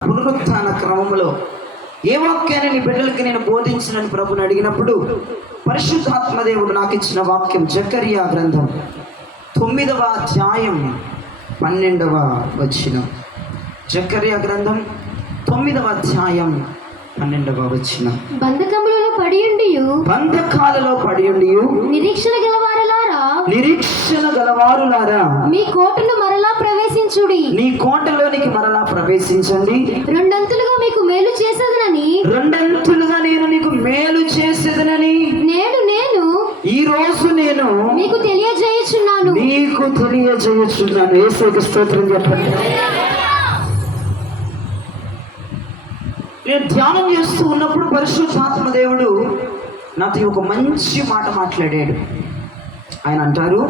పునరుత్థాన క్రమంలో ఏ వాక్యాన్ని నీ బిడ్డలకి నేను బోధించినని ప్రభుని అడిగినప్పుడు పరిశుద్ధాత్మ దేవుడు నాకు ఇచ్చిన వాక్యం జకర్యా గ్రంథం 9వ అధ్యాయం 12వ వచనం. జకర్యా గ్రంథం 9వ అధ్యాయం 12వ వచనం. బంధకాలలో పడియుండియు నిరీక్షణ గలవారులారా మీ కోటను మరలా ప్రవేశించుడి. నీ కోటలోనికి మరలా ప్రవేశించండి. రెండంతులుగా మీకు మేలు చేసేదనని నేను నీకు మేలు చేసేదనని నేను ఈ రోజు నేను మీకు తెలియజేయుచున్నాను. యేసుకి స్తోత్రం చెప్పండి. నేను ధ్యానం చేస్తూ ఉన్నప్పుడు పరిశుద్ధాత్మ దేవుడు నాతో ఒక మంచి మాట మాట్లాడాడు. ఆయన అంటారు,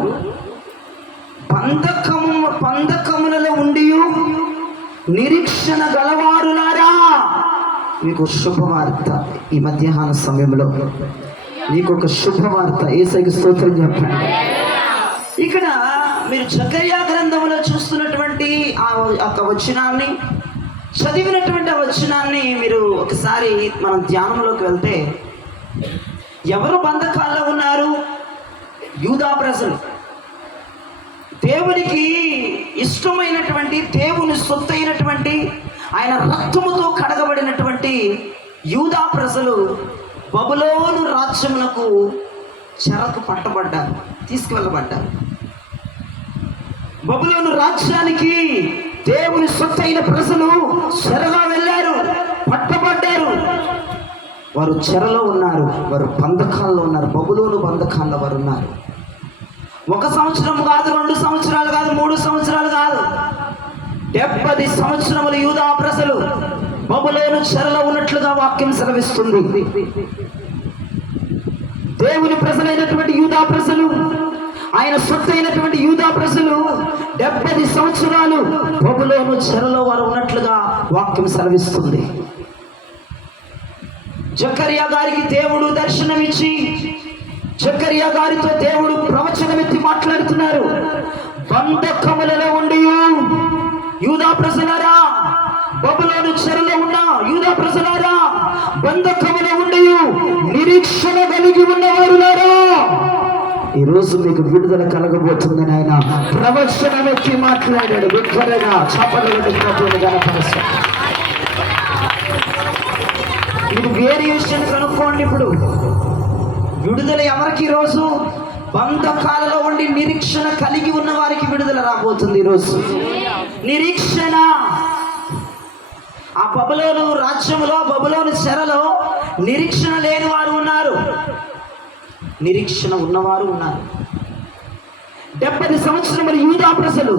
బంధకములలో ఉండి నిరీక్షణ గలవారులారా, మీకు శుభవార్త. ఈ మధ్యాహ్న సమయంలో మీకు ఒక శుభవార్త. యేసుకి స్తోత్రం చెప్పండి. ఇక్కడ మీరు జకర్యా గ్రంథంలో చూస్తున్నటువంటి ఆ వచనాన్ని, చదివినటువంటి ఆ వచనాన్ని మీరు ఒకసారి మనం ధ్యానంలోకి వెళ్తే, ఎవరు బంధకాల్లో ఉన్నారు? యూదా ప్రజలు. దేవునికి ఇష్టమైనటువంటి, దేవుని సొత్తు అయినటువంటి, ఆయన రక్తముతో కడగబడినటువంటి యూదా ప్రజలు బబులోను రాజ్యమునకు చెరకు పట్టబడ్డారు, తీసుకువెళ్ళబడ్డారు. బబులోను రాజ్యానికి దేవుని సొత్తు అయిన ప్రజలు చెరగా వెళ్ళారు, పట్టబడ్డారు. వారు చెరలో ఉన్నారు, వారు బంధకాల్లో ఉన్నారు, బబులోను బంధకాల్లో వారు ఉన్నారు. 1 సంవత్సరం కాదు, 2 సంవత్సరాలు కాదు, 3 సంవత్సరాలు కాదు, 70 సంవత్సరములు యూదా ప్రజలు బబులోను చెరలో ఉన్నట్లుగా వాక్యం సెలవిస్తుంది. దేవుని ప్రజలైనటువంటి యూదా ప్రజలు, ఆయన సొత్తు అయినటువంటి యూదా ప్రజలు 70 సంవత్సరాలు బబులోను చెరలో వారు ఉన్నట్లుగా వాక్యం సెలవిస్తుంది. జకర్యా గారికి దేవుడు దర్శనమిచ్చి, జకర్యా గారితో దేవుడు ప్రవచనమెత్తి మాట్లాడుతున్నారు. బంధకములలో ఉండి యూదా ప్రజలారా, బబులోను చెరలో ఉన్న యూదా ప్రజలారా, బంధకములో ఉండి నిరీక్షణ కలిగి ఉన్నవారులారా, ఈరోజు మీకు విడుదల కలగబోతుందని ఆయన ప్రవచనమెత్తి మాట్లాడాడు. బిగ్గరగా చప్పట్లు గణపరచు. ఇది వేరియేషన్ కనుక్కోండి. ఇప్పుడు విడుదల ఎవరికి? ఈరోజు బంధకాలలో ఉండి నిరీక్షణ కలిగి ఉన్న వారికి విడుదల రాబోతుంది. ఈరోజు నిరీక్షణ. ఆ బబులోను రాజ్యంలో, బబులోను చెరలో నిరీక్షణ లేని వారు ఉన్నారు, నిరీక్షణ ఉన్నవారు ఉన్నారు. 70 సంవత్సరములు యూదా ప్రజలు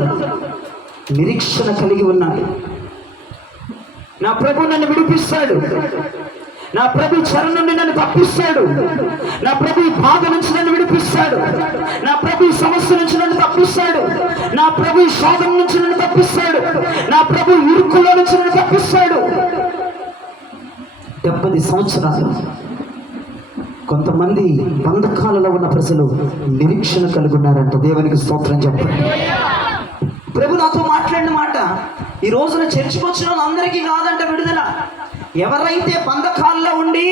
నిరీక్షణ కలిగి ఉన్నారు. నా ప్రభు నన్ను విడిపిస్తాడు, నా ప్రభు చెర నుండి నన్ను తప్పిస్తాడు, నా ప్రభు బాధ నుంచి నన్ను విడిపిస్తాడు, నా ప్రభు సమస్య నుంచి నన్ను తప్పిస్తాడు, నా ప్రభు శోధం నుంచి నన్ను తప్పిస్తాడు, నా ప్రభు ఇరుకులో నుంచి నన్ను తప్పిస్తాడు. 70 సంవత్సరాలు. కొంతమంది బంధకాలలో ఉన్న ప్రజలు నిరీక్షణ కలిగి ఉన్నారంట. దేవునికి స్తోత్రం చెప్పండి. ప్రభు నాతో మాట్లాడిన మాట, ఈ రోజున చర్చికి వచ్చిన వాళ్ళందరికీ కాదంట విడుదల. ఎవరైతే బంధకాల్లో ఉండి,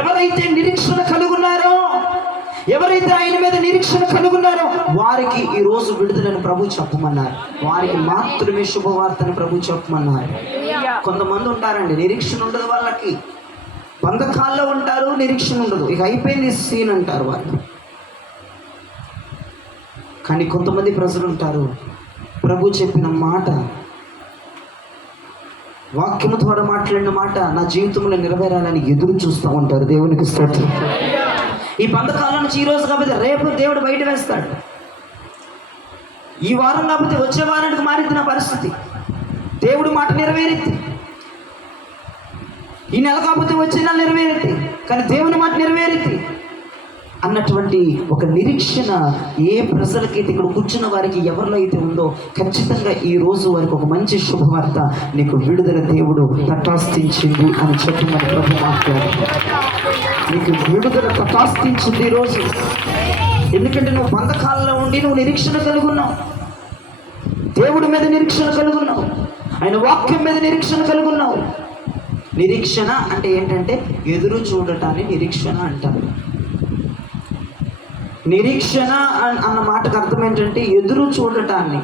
ఎవరైతే నిరీక్షణ కలుగున్నారో, ఎవరైతే ఆయన మీద నిరీక్షణ కలుగున్నారో వారికి ఈ రోజు విడుదలని ప్రభు చెప్పమన్నారు. వారికి మాత్రమే శుభవార్తని ప్రభు చెప్పమన్నారు. కొంతమంది ఉంటారండి, నిరీక్షణ ఉండదు వాళ్ళకి, బంధకాల్లో ఉంటారు, నిరీక్షణ ఉండదు, ఇక అయిపోయింది సీన్ అంటారు వాళ్ళు. కానీ కొంతమంది ప్రజలు ఉంటారు, ప్రభు చెప్పిన మాట, వాక్యము ద్వారా మాట్లాడిన మాట నా జీవితంలో నెరవేరాలని ఎదురు చూస్తూ ఉంటారు. దేవునికి స్తోత్రం. ఈ బంధకాల నుంచి ఈ రోజు కాకపోతే రేపు దేవుడు బయట వేస్తాడు. ఈ వారం కాకపోతే వచ్చే వారానికి మారింది నా పరిస్థితి, దేవుడు మాట నెరవేరింది. ఈ నెల కాకపోతే వచ్చే నెల నెరవేరింది, కానీ దేవుని మాట నెరవేరింది అన్నటువంటి ఒక నిరీక్షణ ఏ ప్రజలకైతే, ఇక్కడ కూర్చున్న వారికి ఎవరిలో అయితే ఉందో, ఖచ్చితంగా ఈ రోజు వారికి ఒక మంచి శుభవార్త, నీకు విడుదల దేవుడు తటాస్తించింది అని చెప్పి మన ప్రభు మాట్లాడారు. నీకు విడుదల తటాస్తించింది ఈరోజు. ఎందుకంటే నువ్వు బంధకాలలో ఉండి నువ్వు నిరీక్షణ కలుగున్నావు, దేవుడి మీద నిరీక్షణ కలుగున్నావు. ఆయన వాక్యం మీద నిరీక్షణ కలిగి ఉన్నావు. నిరీక్షణ అంటే ఏంటంటే ఎదురు చూడటాన్ని నిరీక్షణ అంటారు. నిరీక్షణ అన్న మాటకు అర్థం ఏంటంటే ఎదురు చూడటాన్ని.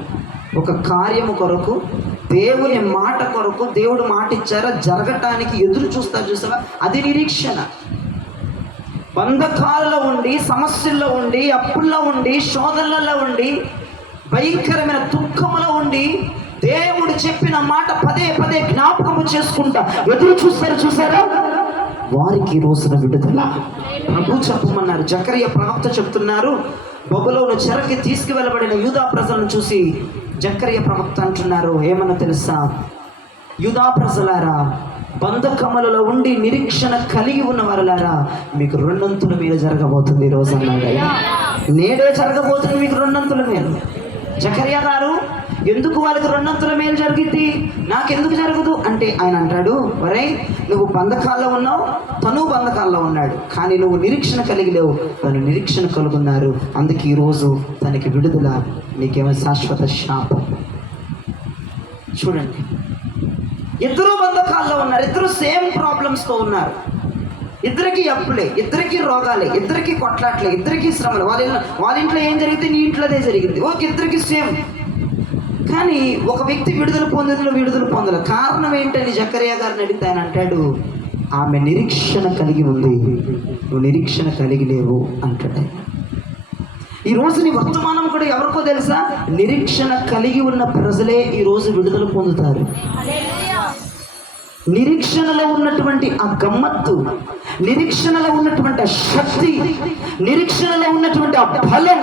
ఒక కార్యము కొరకు, దేవుని మాట కొరకు, దేవుడు మాట ఇచ్చారా జరగటానికి ఎదురు చూస్తారు చూసావా, అది నిరీక్షణ. బంధకాలలో ఉండి, సమస్యల్లో ఉండి, అప్పుల్లో ఉండి, శోధనలలో ఉండి, భయంకరమైన దుఃఖములో ఉండి దేవుడు చెప్పిన మాట పదే పదే జ్ఞాపకము చేసుకుంటా ఎదురు చూస్తారు చూసారా, వారికి ఈ రోజున విడుదల ప్రభు చెప్పమన్నారు. జకరియా ప్రవక్త చెప్తున్నారు, బబులోను చెరకి తీసుకువెళ్ళబడిన యూదా ప్రజలను చూసి జకరియా ప్రవక్త అంటున్నారు, ఏమన్నా తెలుసా, యూదా ప్రజలారా, బంధకములలో ఉండి నిరీక్షణ కలిగి ఉన్న వారులారా, మీకు రెండంతుల మీద జరగబోతుంది ఈ రోజు అన్నాడు. నేడే జరగబోతుంది మీకు రెండంతుల మేలు. జకరియా గారు, ఎందుకు వాళ్ళకి రెండంతుల మేలు జరిగింది, నాకెందుకు జరగదు అంటే ఆయన అంటాడు, వరే నువ్వు బంధకాల్లో ఉన్నావు, తను బంధకాల్లో ఉన్నాడు, కానీ నువ్వు నిరీక్షణ కలిగి లేవు, తను నిరీక్షణ కలుగున్నారు, అందుకే ఈరోజు తనకి విడుదల, నీకేమో శాశ్వత శాపం. చూడండి, ఇద్దరు బంధకాల్లో ఉన్నారు, ఇద్దరు సేమ్ ప్రాబ్లమ్స్తో ఉన్నారు, ఇద్దరికి అప్పులే, ఇద్దరికి రోగాలే, ఇద్దరికి కొట్లాట్లే, ఇద్దరికి శ్రమలు. వాళ్ళ ఇంట్లో ఏం జరిగితే నీ ఇంట్లో అదే జరిగింది, ఓకే ఇద్దరికి సేమ్. కానీ ఒక వ్యక్తి విడుదల పొందలు. కారణం ఏంటని జకరియా గారిని అడిగితే ఆయన అంటాడు, ఆమె నిరీక్షణ కలిగి ఉంది, నువ్వు నిరీక్షణ కలిగి లేవు అంటాడు. ఈరోజు నీ వర్తమానం కూడా ఎవరికో తెలుసా, నిరీక్షణ కలిగి ఉన్న ప్రజలే ఈరోజు విడుదల పొందుతారు. నిరీక్షణలో ఉన్నటువంటి ఆ గమ్మత్తు, నిరీక్షణలో ఉన్నటువంటి ఆ శక్తి, నిరీక్షణలో ఉన్నటువంటి ఆ బలం,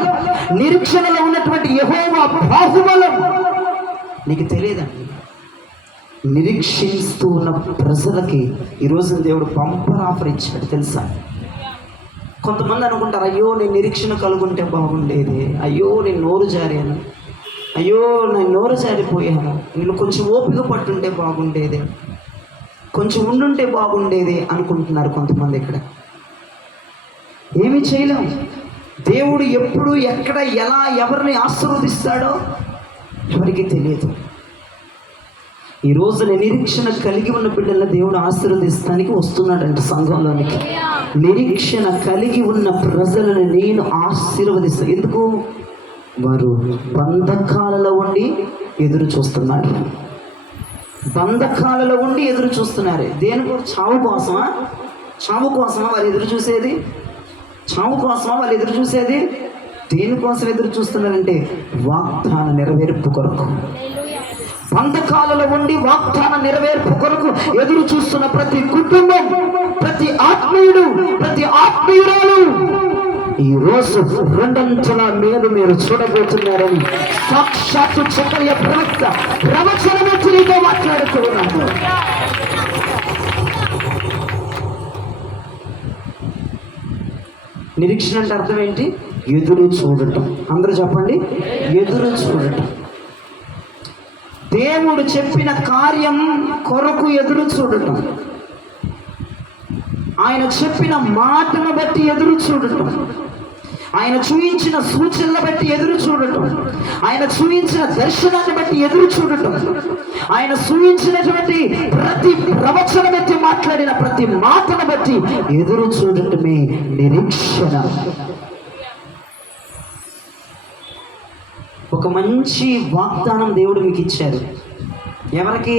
నిరీక్షణలో ఉన్నటువంటి యెహోవా బాహుబలం నీకు తెలియదండి. నిరీక్షిస్తూ ఉన్న ప్రజలకి ఈరోజు దేవుడు బంపర్ ఆఫర్ ఇచ్చాడు తెలుసా. కొంతమంది అనుకుంటారు, అయ్యో నేను నిరీక్షణ కలుగుంటే బాగుండేది, అయ్యో నేను నోరు జారాను, అయ్యో నేను నోరు జారిపోయాను, నేను కొంచెం ఓపిక పట్టుంటే బాగుండేది, కొంచెం ఉండుంటే బాగుండేది అనుకుంటున్నారు కొంతమంది. ఇక్కడ ఏమీ చేయలేం. దేవుడు ఎప్పుడు, ఎక్కడ, ఎలా, ఎవరిని ఆశీర్వదిస్తాడో ఎవరికి తెలియదు. ఈ రోజున నిరీక్షణ కలిగి ఉన్న బిడ్డల దేవుడు ఆశీర్వదిస్తానికి వస్తున్నాడంట సంఘంలోనికి. నిరీక్షణ కలిగి ఉన్న ప్రజలను నేను ఆశీర్వదిస్తాను. ఎందుకు? వారు బంధకాలలో ఉండి ఎదురు చూస్తున్నారు. బంధకాలలో ఉండి ఎదురు చూస్తున్నారు. దేనికి? చావు కోసమా? చావు కోసమా వాళ్ళు ఎదురు చూసేది? చావు కోసమా వాళ్ళు ఎదురు చూసేది? దేనికోసం ఎదురు చూస్తున్నారంటే వాగ్దాన నెరవేర్పు కొరకు. బంధకాలలో ఉండి వాగ్దాన నెరవేర్పు కొరకు ఎదురు చూస్తున్న ప్రతి కుటుంబం, ప్రతి ఆత్మీయుడు, ప్రతి ఆత్మీయురాలు ఈ రోజు రెండంతల మేలు మీరు చూడబోతున్నారని సాక్షాత్తు జకరియా ప్రవక్త ప్రవచనమూర్తితో మాట్లాడుతూ ఉన్నాడు. నిరీక్షణ అంటే అర్థం ఏంటి? ఎదురు చూడటం. అందరూ చెప్పండి, ఎదురు చూడటం. దేవుడు చెప్పిన కార్యం కొరకు ఎదురు చూడటం, ఆయన చెప్పిన మాటను బట్టి ఎదురు చూడటం, ఆయన చూయించిన సూచనలు బట్టి ఎదురు చూడటం, ఆయన చూయించిన దర్శనాన్ని బట్టి ఎదురు చూడటం, ఆయన చూయించినటువంటి ప్రతి ప్రవచనం బట్టి, మాట్లాడిన ప్రతి మాటను బట్టి ఎదురు చూడటమే నిరీక్షణ. ఒక మంచి వాగ్దానం దేవుడు మీకు ఇచ్చారు. ఎవరికి?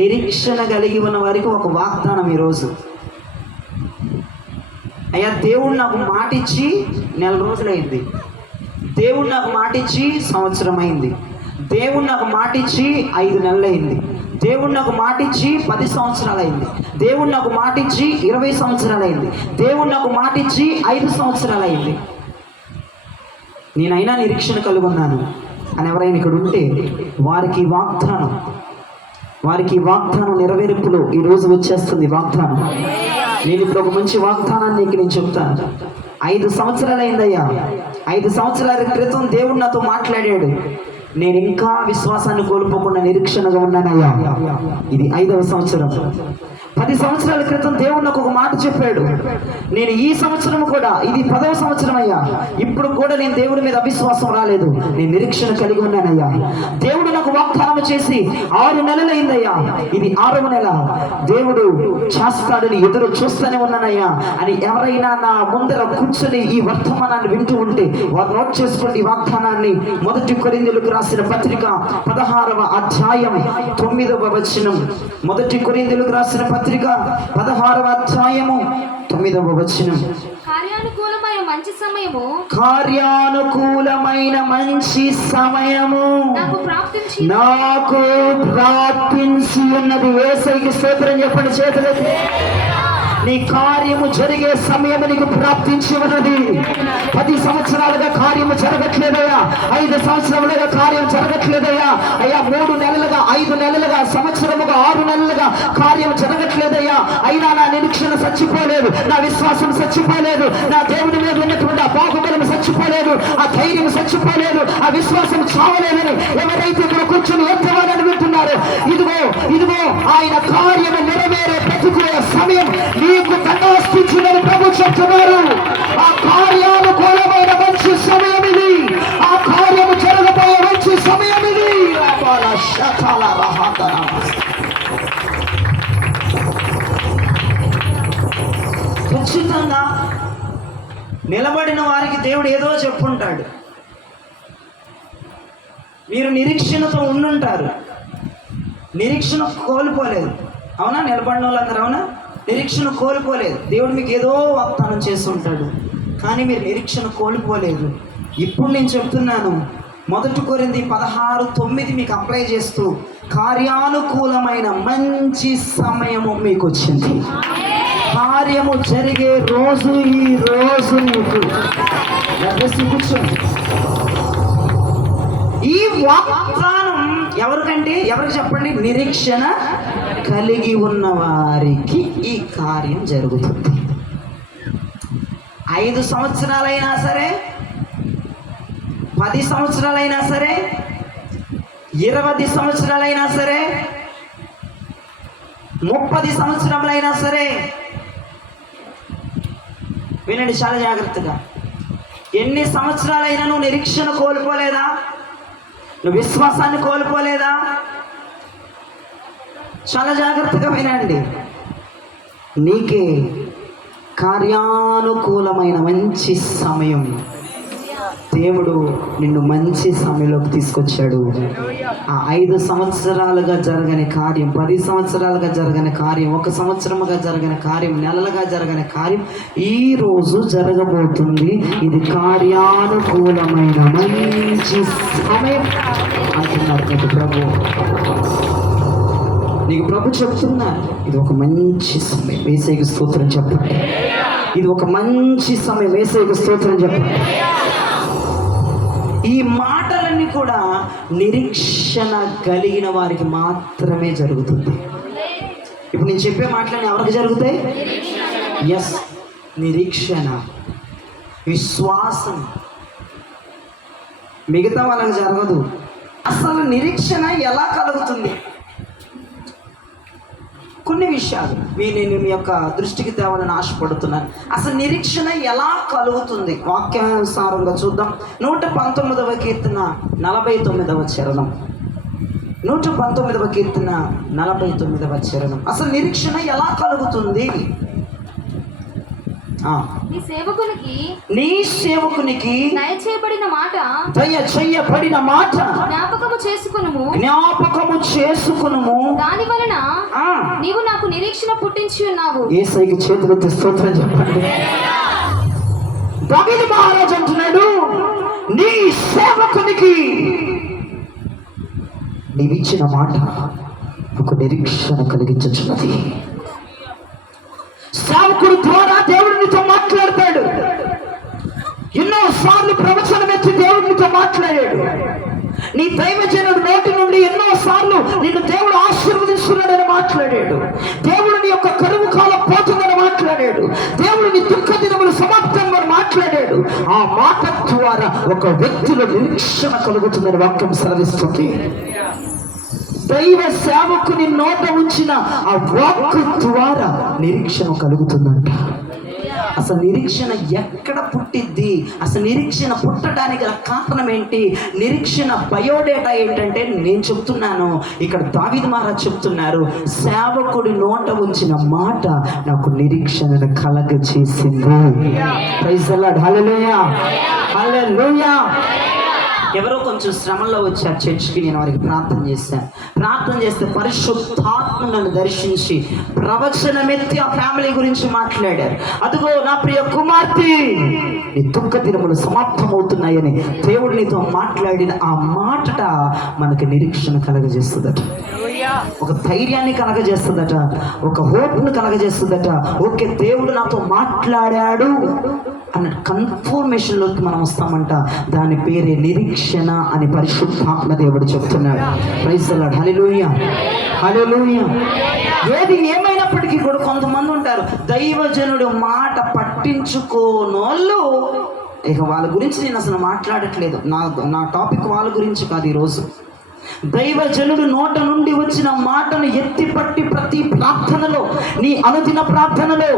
నిరీక్షణ కలిగి ఉన్న వారికి ఒక వాగ్దానం ఈరోజు. అయ్యా, దేవుడు నాకు మాట ఇచ్చి 4 రోజులైంది, దేవుడు నాకు మాట ఇచ్చి సంవత్సరం అయింది, దేవుడు నాకు మాట ఇచ్చి 5 నెలలైంది, దేవుడు నాకు మాట ఇచ్చి 10 సంవత్సరాలు అయింది, దేవుడు నాకు మాట ఇచ్చి 20 సంవత్సరాలు అయింది, దేవుడు నాకు మాట ఇచ్చి 5 సంవత్సరాలు అయింది, నేనైనా నిరీక్షణ కలుగున్నాను అని ఎవరైనా ఇక్కడ ఉంటే వారికి వాగ్దానం నెరవేర్పులో ఈరోజు వచ్చేస్తుంది వాగ్దానం. నేను ఇప్పుడు ఒక మంచి వాగ్దానాన్ని నేను చెప్తాను. 5 సంవత్సరాలు అయిందయ్యా, 5 సంవత్సరాల క్రితం దేవుడు నాతో మాట్లాడాడు, నేను ఇంకా విశ్వాసాన్ని కోల్పోకుండా నిరీక్షణగా ఉన్నానయ్యా, ఇది 5వ సంవత్సరం. 10 సంవత్సరాల క్రితం దేవుడు నాకు ఒక మాట చెప్పాడు, నేను ఈ సంవత్సరం కూడా, ఇది 10వ సంవత్సరం అయ్యా, ఇప్పుడు కూడా నేను దేవుడి మీద అవిశ్వాసం రాలేదు, నేను నిరీక్షణ కలిగి ఉన్నానయ్యా. దేవుడు నాకు వాగ్దానం చేసి 6 నెలలైందయ్యా, ఇది 6వ నెల, దేవుడు చేస్తాడని ఎదురు చూస్తూనే ఉన్నానయ్యా అని ఎవరైనా నా ముందర కూర్చొని ఈ వర్తమానాన్ని వింటూ ఉంటే వారు నోట్ చేసుకోండి ఈ వాగ్దానాన్ని. 1 కొరింథీయులకు రాసిన పత్రిక 16వ అధ్యాయం 9వ వచనం. 1 కొరింథీయులకు రాసిన పత్రిక 16వ అధ్యాయము 9వ వచనం. కార్యానుకూలమైన మంచి సమయము నాకు ప్రాప్తించి ఉన్నది. యేసయ్యకి స్తోత్రం చెప్పండి చేతులెత్తి. నీ కార్యము జరిగే సమయం నీకు ప్రాప్తించి ఉన్నది. 10 సంవత్సరాలుగా కార్యము జరగట్లేదయ్యా, 5 సంవత్సరాలుగా కార్యం జరగట్లేదయ్యా అయ్యా, 3 నెలలుగా 5 నెలలుగా సంవత్సరముగా 6 నెలలుగా కార్యం జరగట్లేదయ్యా. అయినా నా నిరీక్షణ చచ్చిపోలేదు, నా విశ్వాసం చచ్చిపోలేదు, నా దేవుని మీద ఉన్నటువంటి ఆ బాహుబలం చచ్చిపోలేదు, ఆ ధైర్యం చచ్చిపోలేదు, ఆ విశ్వాసం చావలేదని ఎవరైతే ఇక్కడ కూర్చొని ఎంతవాడని వింటున్నారు, ఇదిగో ఇదిగో ఆయన కార్యము నెరవేరే ప్రతికూల సమయం నీకు దండాస్తించునని ప్రభు చెప్తున్నారు. ఆ కార్యానుకూలమైన మంచి సమయం ఇది, ఆ కార్యము జరగబోయే మంచి సమయం ఇది. ఖచ్చితంగా నిలబడిన వారికి దేవుడు ఏదో చెప్పుంటాడు. మీరు నిరీక్షణతో ఉండుంటారు, నిరీక్షణ కోల్పోలేదు. అవునా? నిలబడిన వాళ్ళందరూ అవునా? నిరీక్షణ కోల్పోలేదు. దేవుడు మీకు ఏదో వాగ్దానం చేస్తుంటాడు, కానీ మీరు నిరీక్షణ కోల్పోలేదు. ఇప్పుడు నేను చెప్తున్నాను, 1 కొరింథీ 16:9 మీకు అప్లై చేస్తూ, కార్యానుకూలమైన మంచి సమయము మీకు వచ్చింది. కార్యము జరిగే రోజు ఈ రోజు మీకు. కూర్చోండి. ఈ వాగ్దానం ఎవరికంటే, ఎవరికి చెప్పండి? నిరీక్షణ కలిగి ఉన్న వారికి ఈ కార్యం జరుగుతుంది. 5 సంవత్సరాలైనా సరే, 10 సంవత్సరాలైనా సరే, 20 సంవత్సరాలైనా సరే, 30 సంవత్సరాలైనా సరే, వినండి చాలా జాగ్రత్తగా. ఎన్ని సంవత్సరాలైనా నువ్వు నిరీక్షణ కోల్పోలేదా? నువ్వు విశ్వాసాన్ని కోల్పోలేదా? చాలా జాగ్రత్తగా వినండి. నీకే కార్యానుకూలమైన మంచి సమయం, దేవుడు నిన్ను మంచి సమయంలోకి తీసుకొచ్చాడు. ఆ 5 సంవత్సరాలుగా జరగని కార్యం, 10 సంవత్సరాలుగా జరగని కార్యం, 1 సంవత్సరముగా జరగని కార్యం, నెలలుగా జరగని కార్యం ఈ రోజు జరగబోతుంది. ఇది కార్యానుకూలమైన మంచి సమయం అంటున్నారు నీకు ప్రభు. నీకు ప్రభు చెప్తున్నారు, ఇది ఒక మంచి సమయం. యేసయ్యకు స్తోత్రం చెప్పండి. ఇది ఒక మంచి సమయం. యేసయ్యకు స్తోత్రం చెప్పండి. ఈ మాటలన్నీ కూడా నిరీక్షణ కలిగిన వారికి మాత్రమే జరుగుతుంది. ఇప్పుడు నేను చెప్పే మాటలన్నీ ఎవరికి జరుగుతాయి? ఎస్, నిరీక్షణ, విశ్వాసం. మిగతా వాళ్ళకి జరగదు. అసలు నిరీక్షణ ఎలా కలుగుతుంది? కొన్ని విషయాలు నేను మీ యొక్క దృష్టికి తేవాలని ఆశపడుతున్నాను. అసలు నిరీక్షణ ఎలా కలుగుతుంది వాక్యానుసారంగా చూద్దాం. 119వ కీర్తన 49వ చరణం. 119వ కీర్తన 49వ చరణం. అసలు నిరీక్షణ ఎలా కలుగుతుంది? నీ సేవకునికి దయచేయబడిన మాట జ్ఞాపకము చేసుకునుము. దాని వలన నీవు నాకు నిరీక్షణ పుట్టించి ఉన్నావు. యేసయ్యకి చేతులెత్తి స్తోత్రం చెప్పండి. దావీదు మహారాజు అంటున్నాడు, నీ సేవకునికి నీవిచ్చిన మాట ఒక నిరీక్షణ కలిగించుచున్నది. సేవకుడు ద్వారా దేవుడు నీతో మాట్లాడతాడు. ఎన్నోసార్లు ప్రవచనం ఎత్తి దేవుడు నీతో మాట్లాడాడు. నీ దైవజనుడు నోటి నుండి ఎన్నోసార్లు నిన్ను దేవుడు ఆశీర్వదిస్తున్నాడని మాట్లాడాడు. దేవుడు నీ యొక్క కరువు కాలం పోతుందని మాట్లాడాడు. దేవుడు నీ దుఃఖ దినములు సమాప్తంగా మాట్లాడాడు. ఆ మాట ద్వారా ఒక వ్యక్తిలో నిరీక్షణ కలుగుతుందని వాక్యం సెలవిస్తుంది. దైవ సేవకుని నోట ఉంచిన ఆ వాక్కు ద్వారా నిరీక్షణ కలుగుతుందంట. అసలు నిరీక్షణ ఎక్కడ పుట్టిద్ది, అసలు నిరీక్షణ పుట్టడానికి గల కారణం ఏంటి, నిరీక్షణ బయోడేటా ఏంటంటే నేను చెప్తున్నాను, ఇక్కడ దావీదు మహారాజు చెప్తున్నారు, సేవకుడి నోట ఉంచిన మాట నాకు నిరీక్షణను కలగజేసింది. Praise the lord. Hallelujah, hallelujah. ఎవరో కొంచెం శ్రమల్లో వచ్చారు చర్చికి, నేను వారికి ప్రార్థన చేశాను. ప్రార్థన చేస్తే పరిశుద్ధాత్మ నన్ను దర్శించి ప్రవచనమెత్తి ఆ ఫ్యామిలీ గురించి మాట్లాడారు. అదిగో నా ప్రియ కుమార్తె, నీ దుఃఖ దినములు సమాప్తమవుతున్నాయని దేవుడు నీతో మాట్లాడిన ఆ మాటట మనకి నిరీక్షణ కలగజేస్తుందట, ఒక ధైర్యాన్ని కలగజేస్తుందట, ఒక హోప్ను కలగజేస్తుందట. ఓకే, దేవుడు నాతో మాట్లాడాడు అన్న కన్ఫర్మేషన్లోకి మనం వస్తామంట. దాని పేరే నిరీక్షణ అని పరిశుద్ధాత్మ దేవుడు చెప్తున్నాడు. Praise the lord. Hallelujah, hallelujah. ఏది ఏమైనప్పటికీ కూడా కొంతమంది ఉంటారు దైవజనుడు మాట పట్టించుకోనోళ్ళు. ఇక వాళ్ళ గురించి నేను అసలు మాట్లాడట్లేదు, నా టాపిక్ వాళ్ళ గురించి కాదు. ఈరోజు దైవజనుడు నోట నుండి వచ్చిన మాటను ఎత్తిపట్టి ప్రతి ప్రార్థనలో, నీ అనుదిన ప్రార్థనలో,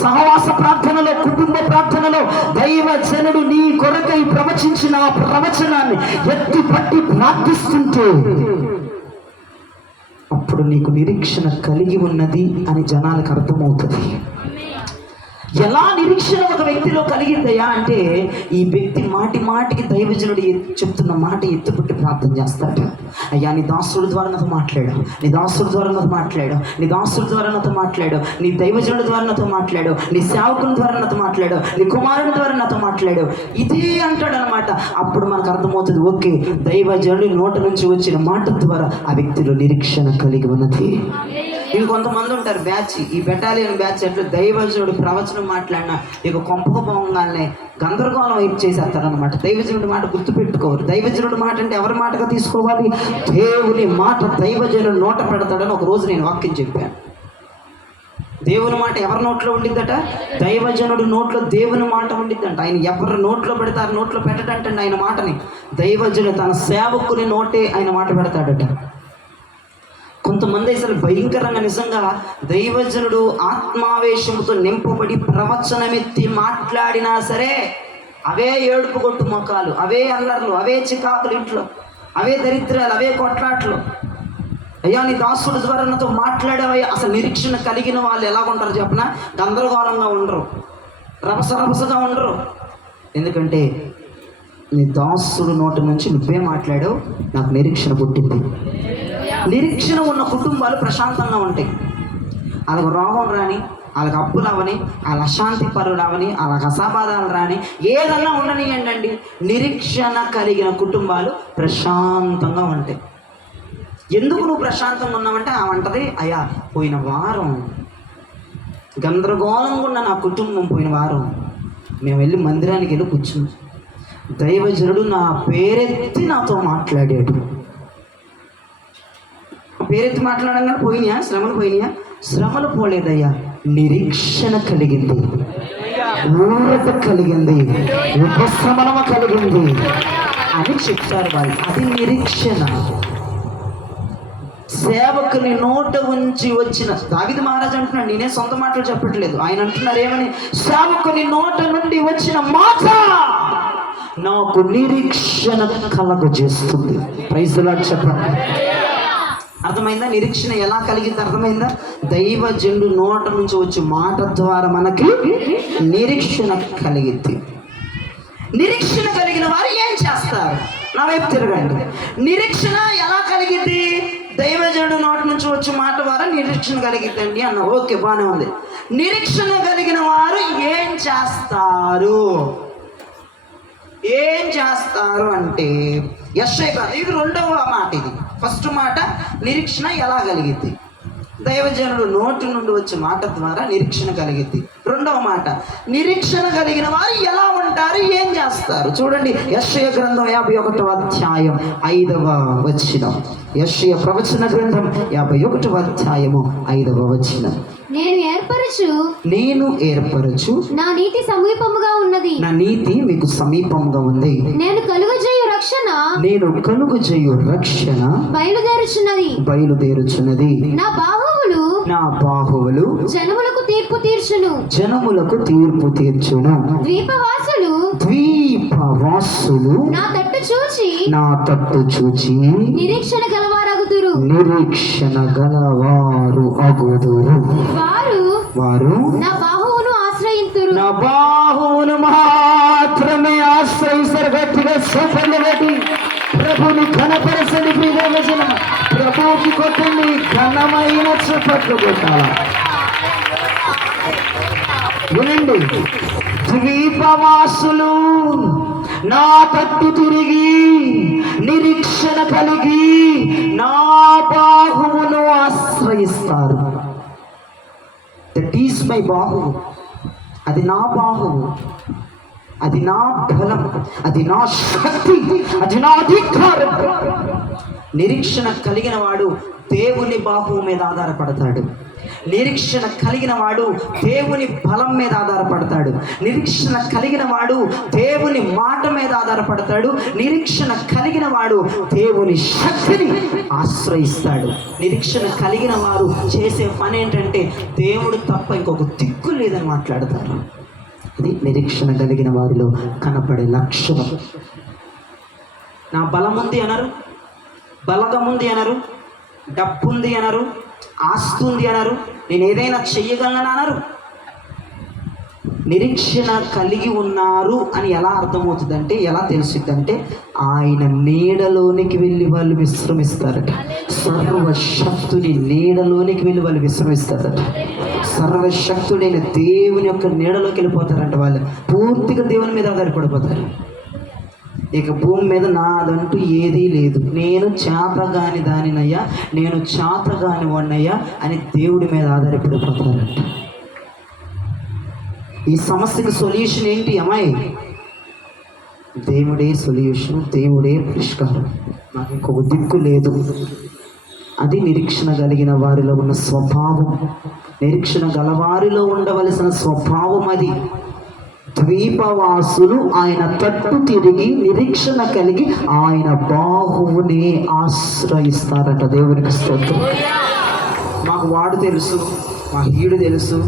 సహవాస ప్రార్థనలో, కుటుంబ ప్రార్థనలో దైవజనుడు నీ కొరకై ప్రవచించిన ఆ ప్రవచనాన్ని ఎత్తిపట్టి ప్రార్థిస్తుంటే అప్పుడు నీకు నిరీక్షణ కలిగి ఉన్నది అని జనాలకు అర్థమవుతుంది. ఎలా నిరీక్షణ ఒక వ్యక్తిలో కలిగిందయ్యా అంటే, ఈ వ్యక్తి మాటి మాటికి దైవజనుడు చెప్తున్న మాట ఎత్తుపట్టి ప్రార్థన చేస్తాడు. అయ్యా నీ దాసుడి ద్వారా నాతో మాట్లాడు, నీ దాసుడి ద్వారా నాతో మాట్లాడు, నీ దాసుడి ద్వారా నాతో మాట్లాడు, నీ దైవజనుడి ద్వారా నాతో మాట్లాడు, నీ సేవకుని ద్వారా నాతో మాట్లాడు, నీ కుమారుని ద్వారా నాతో మాట్లాడు, ఇదే అంటాడు అనమాట. అప్పుడు మనకు అర్థమవుతుంది, ఓకే, దైవజనుడి నోట నుంచి వచ్చిన మాట ద్వారా ఆ వ్యక్తిలో నిరీక్షణ కలిగి ఉన్నది. ఇంకొంతమంది ఉంటారు బ్యాచ్, ఈ బెటాలియన్ బ్యాచ్ అంటే దైవజనుడు ప్రవచనం మాట్లాడినా ఇక కొంపకు పోగానే గందరగోళం వైపు చేసేస్తారనమాట. దైవజనుడి మాట గుర్తుపెట్టుకోరు. దైవజనుడి మాట అంటే ఎవరి మాటగా తీసుకోవాలి? దేవుని మాట దైవజనుడు నోట పెడతాడని ఒక రోజు నేను వాక్యం చెప్పాను. దేవుని మాట ఎవరి నోట్లో ఉండిద్దట? దైవజనుడు నోట్లో దేవుని మాట ఉండిద్దంట. ఆయన ఎవరి నోట్లో పెడతారు, నోట్లో పెట్టడంటే ఆయన మాటని. దైవజనుడు తన సేవకుని నోటే ఆయన మాట పెడతాడట. కొంతమంది అసలు భయంకరంగా నిజంగా దైవజనుడు ఆత్మావేశంతో నింపబడి ప్రవచనమెత్తి మాట్లాడినా సరే అవే ఏడుపు కొట్టు మొఖాలు, అవే అల్లర్లు, అవే చికాకులు ఇంట్లో, అవే దరిద్రాలు, అవే కొట్లాట్లు. అయ్యా నీ దాసుడు ద్వారా నాతో మాట్లాడేవయ్యా. అసలు నిరీక్షణ కలిగిన వాళ్ళు ఎలా ఉంటారు చెప్పనా? గందరగోళంగా ఉండరు, రభసగా ఉండరు. ఎందుకంటే నీ దాసుడు నోటి నుంచి నువ్వే మాట్లాడావు, నాకు నిరీక్షణ పుట్టింది. నిరీక్షణ ఉన్న కుటుంబాలు ప్రశాంతంగా ఉంటాయి. వాళ్ళకు రోగం రాని, వాళ్ళకి అప్పులు అవని, వాళ్ళ అశాంతి పరులు అవని, వాళ్ళకి అసాబాధాలు రాని, ఏదన్నా ఉండనియండి, నిరీక్షణ కలిగిన కుటుంబాలు ప్రశాంతంగా ఉంటాయి. ఎందుకు నువ్వు ప్రశాంతంగా ఉన్నావంటే ఆమంటది, అయ్యా పోయిన వారం గందరగోళంగా ఉన్న నా కుటుంబం, పోయిన వారం మేము వెళ్ళి మందిరానికి వెళ్ళి కూర్చున్నాం, దైవజనుడు నా పేరెత్తి నాతో మాట్లాడాడు. పేరెత్తి మాట్లాడంగానే పోయినాయా శ్రమలు? పోయినాయా? శ్రమలు పోలేదయ్యా, నిరీక్షణ కలిగింది, ఊరట కలిగింది, ఉపశమనమ కలిగింది అని చెప్తారు వాళ్ళు. అది నిరీక్షణ. సేవకుని నోట ఉంచి వచ్చిన దావీదు మహారాజు అంటున్నాడు, నేనే సొంత మాటలు చెప్పట్లేదు, ఆయన అంటున్నారు ఏమని? సేవకుని నోట నుండి వచ్చిన మాట నాకు నిరీక్షణ కలగజేస్తుంది. ప్రైజ్ ది లార్డ్ చెప్పండి. అర్థమైందా? నిరీక్షణ ఎలా కలిగింది అర్థమైందా? దైవజనుడు నోట నుంచి వచ్చే మాట ద్వారా మనకి నిరీక్షణ కలిగింది. నిరీక్షణ కలిగిన వారు ఏం చేస్తారు? నా వైపు తిరగండి. నిరీక్షణ ఎలా కలిగింది? దైవజనుడు నోటి నుంచి వచ్చే మాట ద్వారా నిరీక్షణ కలిగిద్దండి అన్న. ఓకే, బాగానే ఉంది. నిరీక్షణ కలిగిన వారు ఏం చేస్తారు? ఏం చేస్తారు అంటే యెషయా, ఇది రెండవ మాట. ఇది ఫస్ట్ మాట, నిరీక్షణ ఎలా కలిగింది? దైవజనుడు నోటి నుండి వచ్చే మాట ద్వారా నిరీక్షణ కలిగింది. రెండవ మాట, నిరీక్షణ కలిగిన వారు ఎలా ఉంటారు, ఏం చేస్తారు? చూడండి, యెషయా గ్రంథం 51వ అధ్యాయం 5వ వచనం. యెషయా ప్రవచన గ్రంథం 51వ అధ్యాయము 5వ వచనం. నేను ఏర్పరచు నా నీతి సమీపముగా ఉన్నది, నా నీతి మీకు సమీపంగా ఉంది. నేను కలుగజేయు రక్షణ బయలుదేరుచున్నది. నా బాహువులు జనములకు తీర్పు తీర్చును. జనములకు తీర్పు తీర్చును. ద్వీపవాసులు నా తట్టు చూచి నిరీక్షణ గలవారగుదురు. వారు నా బాహువును ఆశ్రయింతురు. నా బాహువును మాత్రమే ఆశ్రయిస్తారు. గట్టిగా సఫలు పెట్టి ప్రభుని ఘనపరచని ప్రియవచన ప్రభుకి కొట్టండి, ఘనమైన చప్పట్లు కొట్టాల. వినండి, ద్వీపవాసులు నా తట్టు తిరిగి నిరీక్షణ కలిగి నా బాహువును ఆశ్రయిస్తారు. దట్ ఈస్ మై బాహువు. అది నా బాహువు, అది నా బలం, అది నా శక్తి, అది నా అధికారం. నిరీక్షణ కలిగిన వాడు దేవుని బాహువు మీద ఆధారపడతాడు. నిరీక్షణ కలిగిన వాడు దేవుని బలం మీద ఆధారపడతాడు. నిరీక్షణ కలిగిన వాడు దేవుని మాట మీద ఆధారపడతాడు. నిరీక్షణ కలిగిన వాడు దేవుని శక్తిని ఆశ్రయిస్తాడు. నిరీక్షణ కలిగిన వారు చేసే పని ఏంటంటే దేవుడు తప్ప ఇంకొక దిక్కు లేదని మాట్లాడతారు. అది నిరీక్షణ కలిగిన వారిలో కనపడే లక్షణం. నా బలం ఉంది అనరు, బలగం ఉంది అనరు, డబ్బు ఉంది అనరు, ఆస్తి ఉంది అనరు, నేను ఏదైనా చెయ్యగలను అనరు. నిరీక్షణ కలిగి ఉన్నారు అని ఎలా అర్థమవుతుందంటే, ఎలా తెలుస్తుందంటే, ఆయన నీడలోనికి వెళ్ళి వాళ్ళు విశ్రమిస్తారట. సర్వశక్తుని నీడలోనికి వెళ్ళి వాళ్ళు విశ్రమిస్తారట. సర్వశక్తుడైన దేవుని యొక్క నీడలోకి వెళ్ళిపోతారంట. వాళ్ళు పూర్తిగా దేవుని మీద ఆధారపడిపోతారు. ఇక భూమి మీద నాదంటూ ఏదీ లేదు, నేను చేతగాని దానినయ్యా, నేను చేతగాని వాడినయ్యా అని దేవుడి మీద ఆధారపడిపోతారంట. ఈ సమస్యకి సొల్యూషన్ ఏంటి అమ్మాయి? దేవుడే సొల్యూషన్, దేవుడే పరిష్కారం, నాకు ఇంకొక దిక్కు లేదు. అది నిరీక్షణ కలిగిన వారిలో ఉన్న స్వభావం. నిరీక్షణ గలవారిలో ఉండవలసిన స్వభావం అది. ద్వీపవాసులు ఆయన తట్టు తిరిగి నిరీక్షణ కలిగి ఆయన బాహువుని ఆశ్రయిస్తారట. దేవునికి స్తోత్రం. మాకు వాడు తెలుసు, మా హీడు తెలుసు,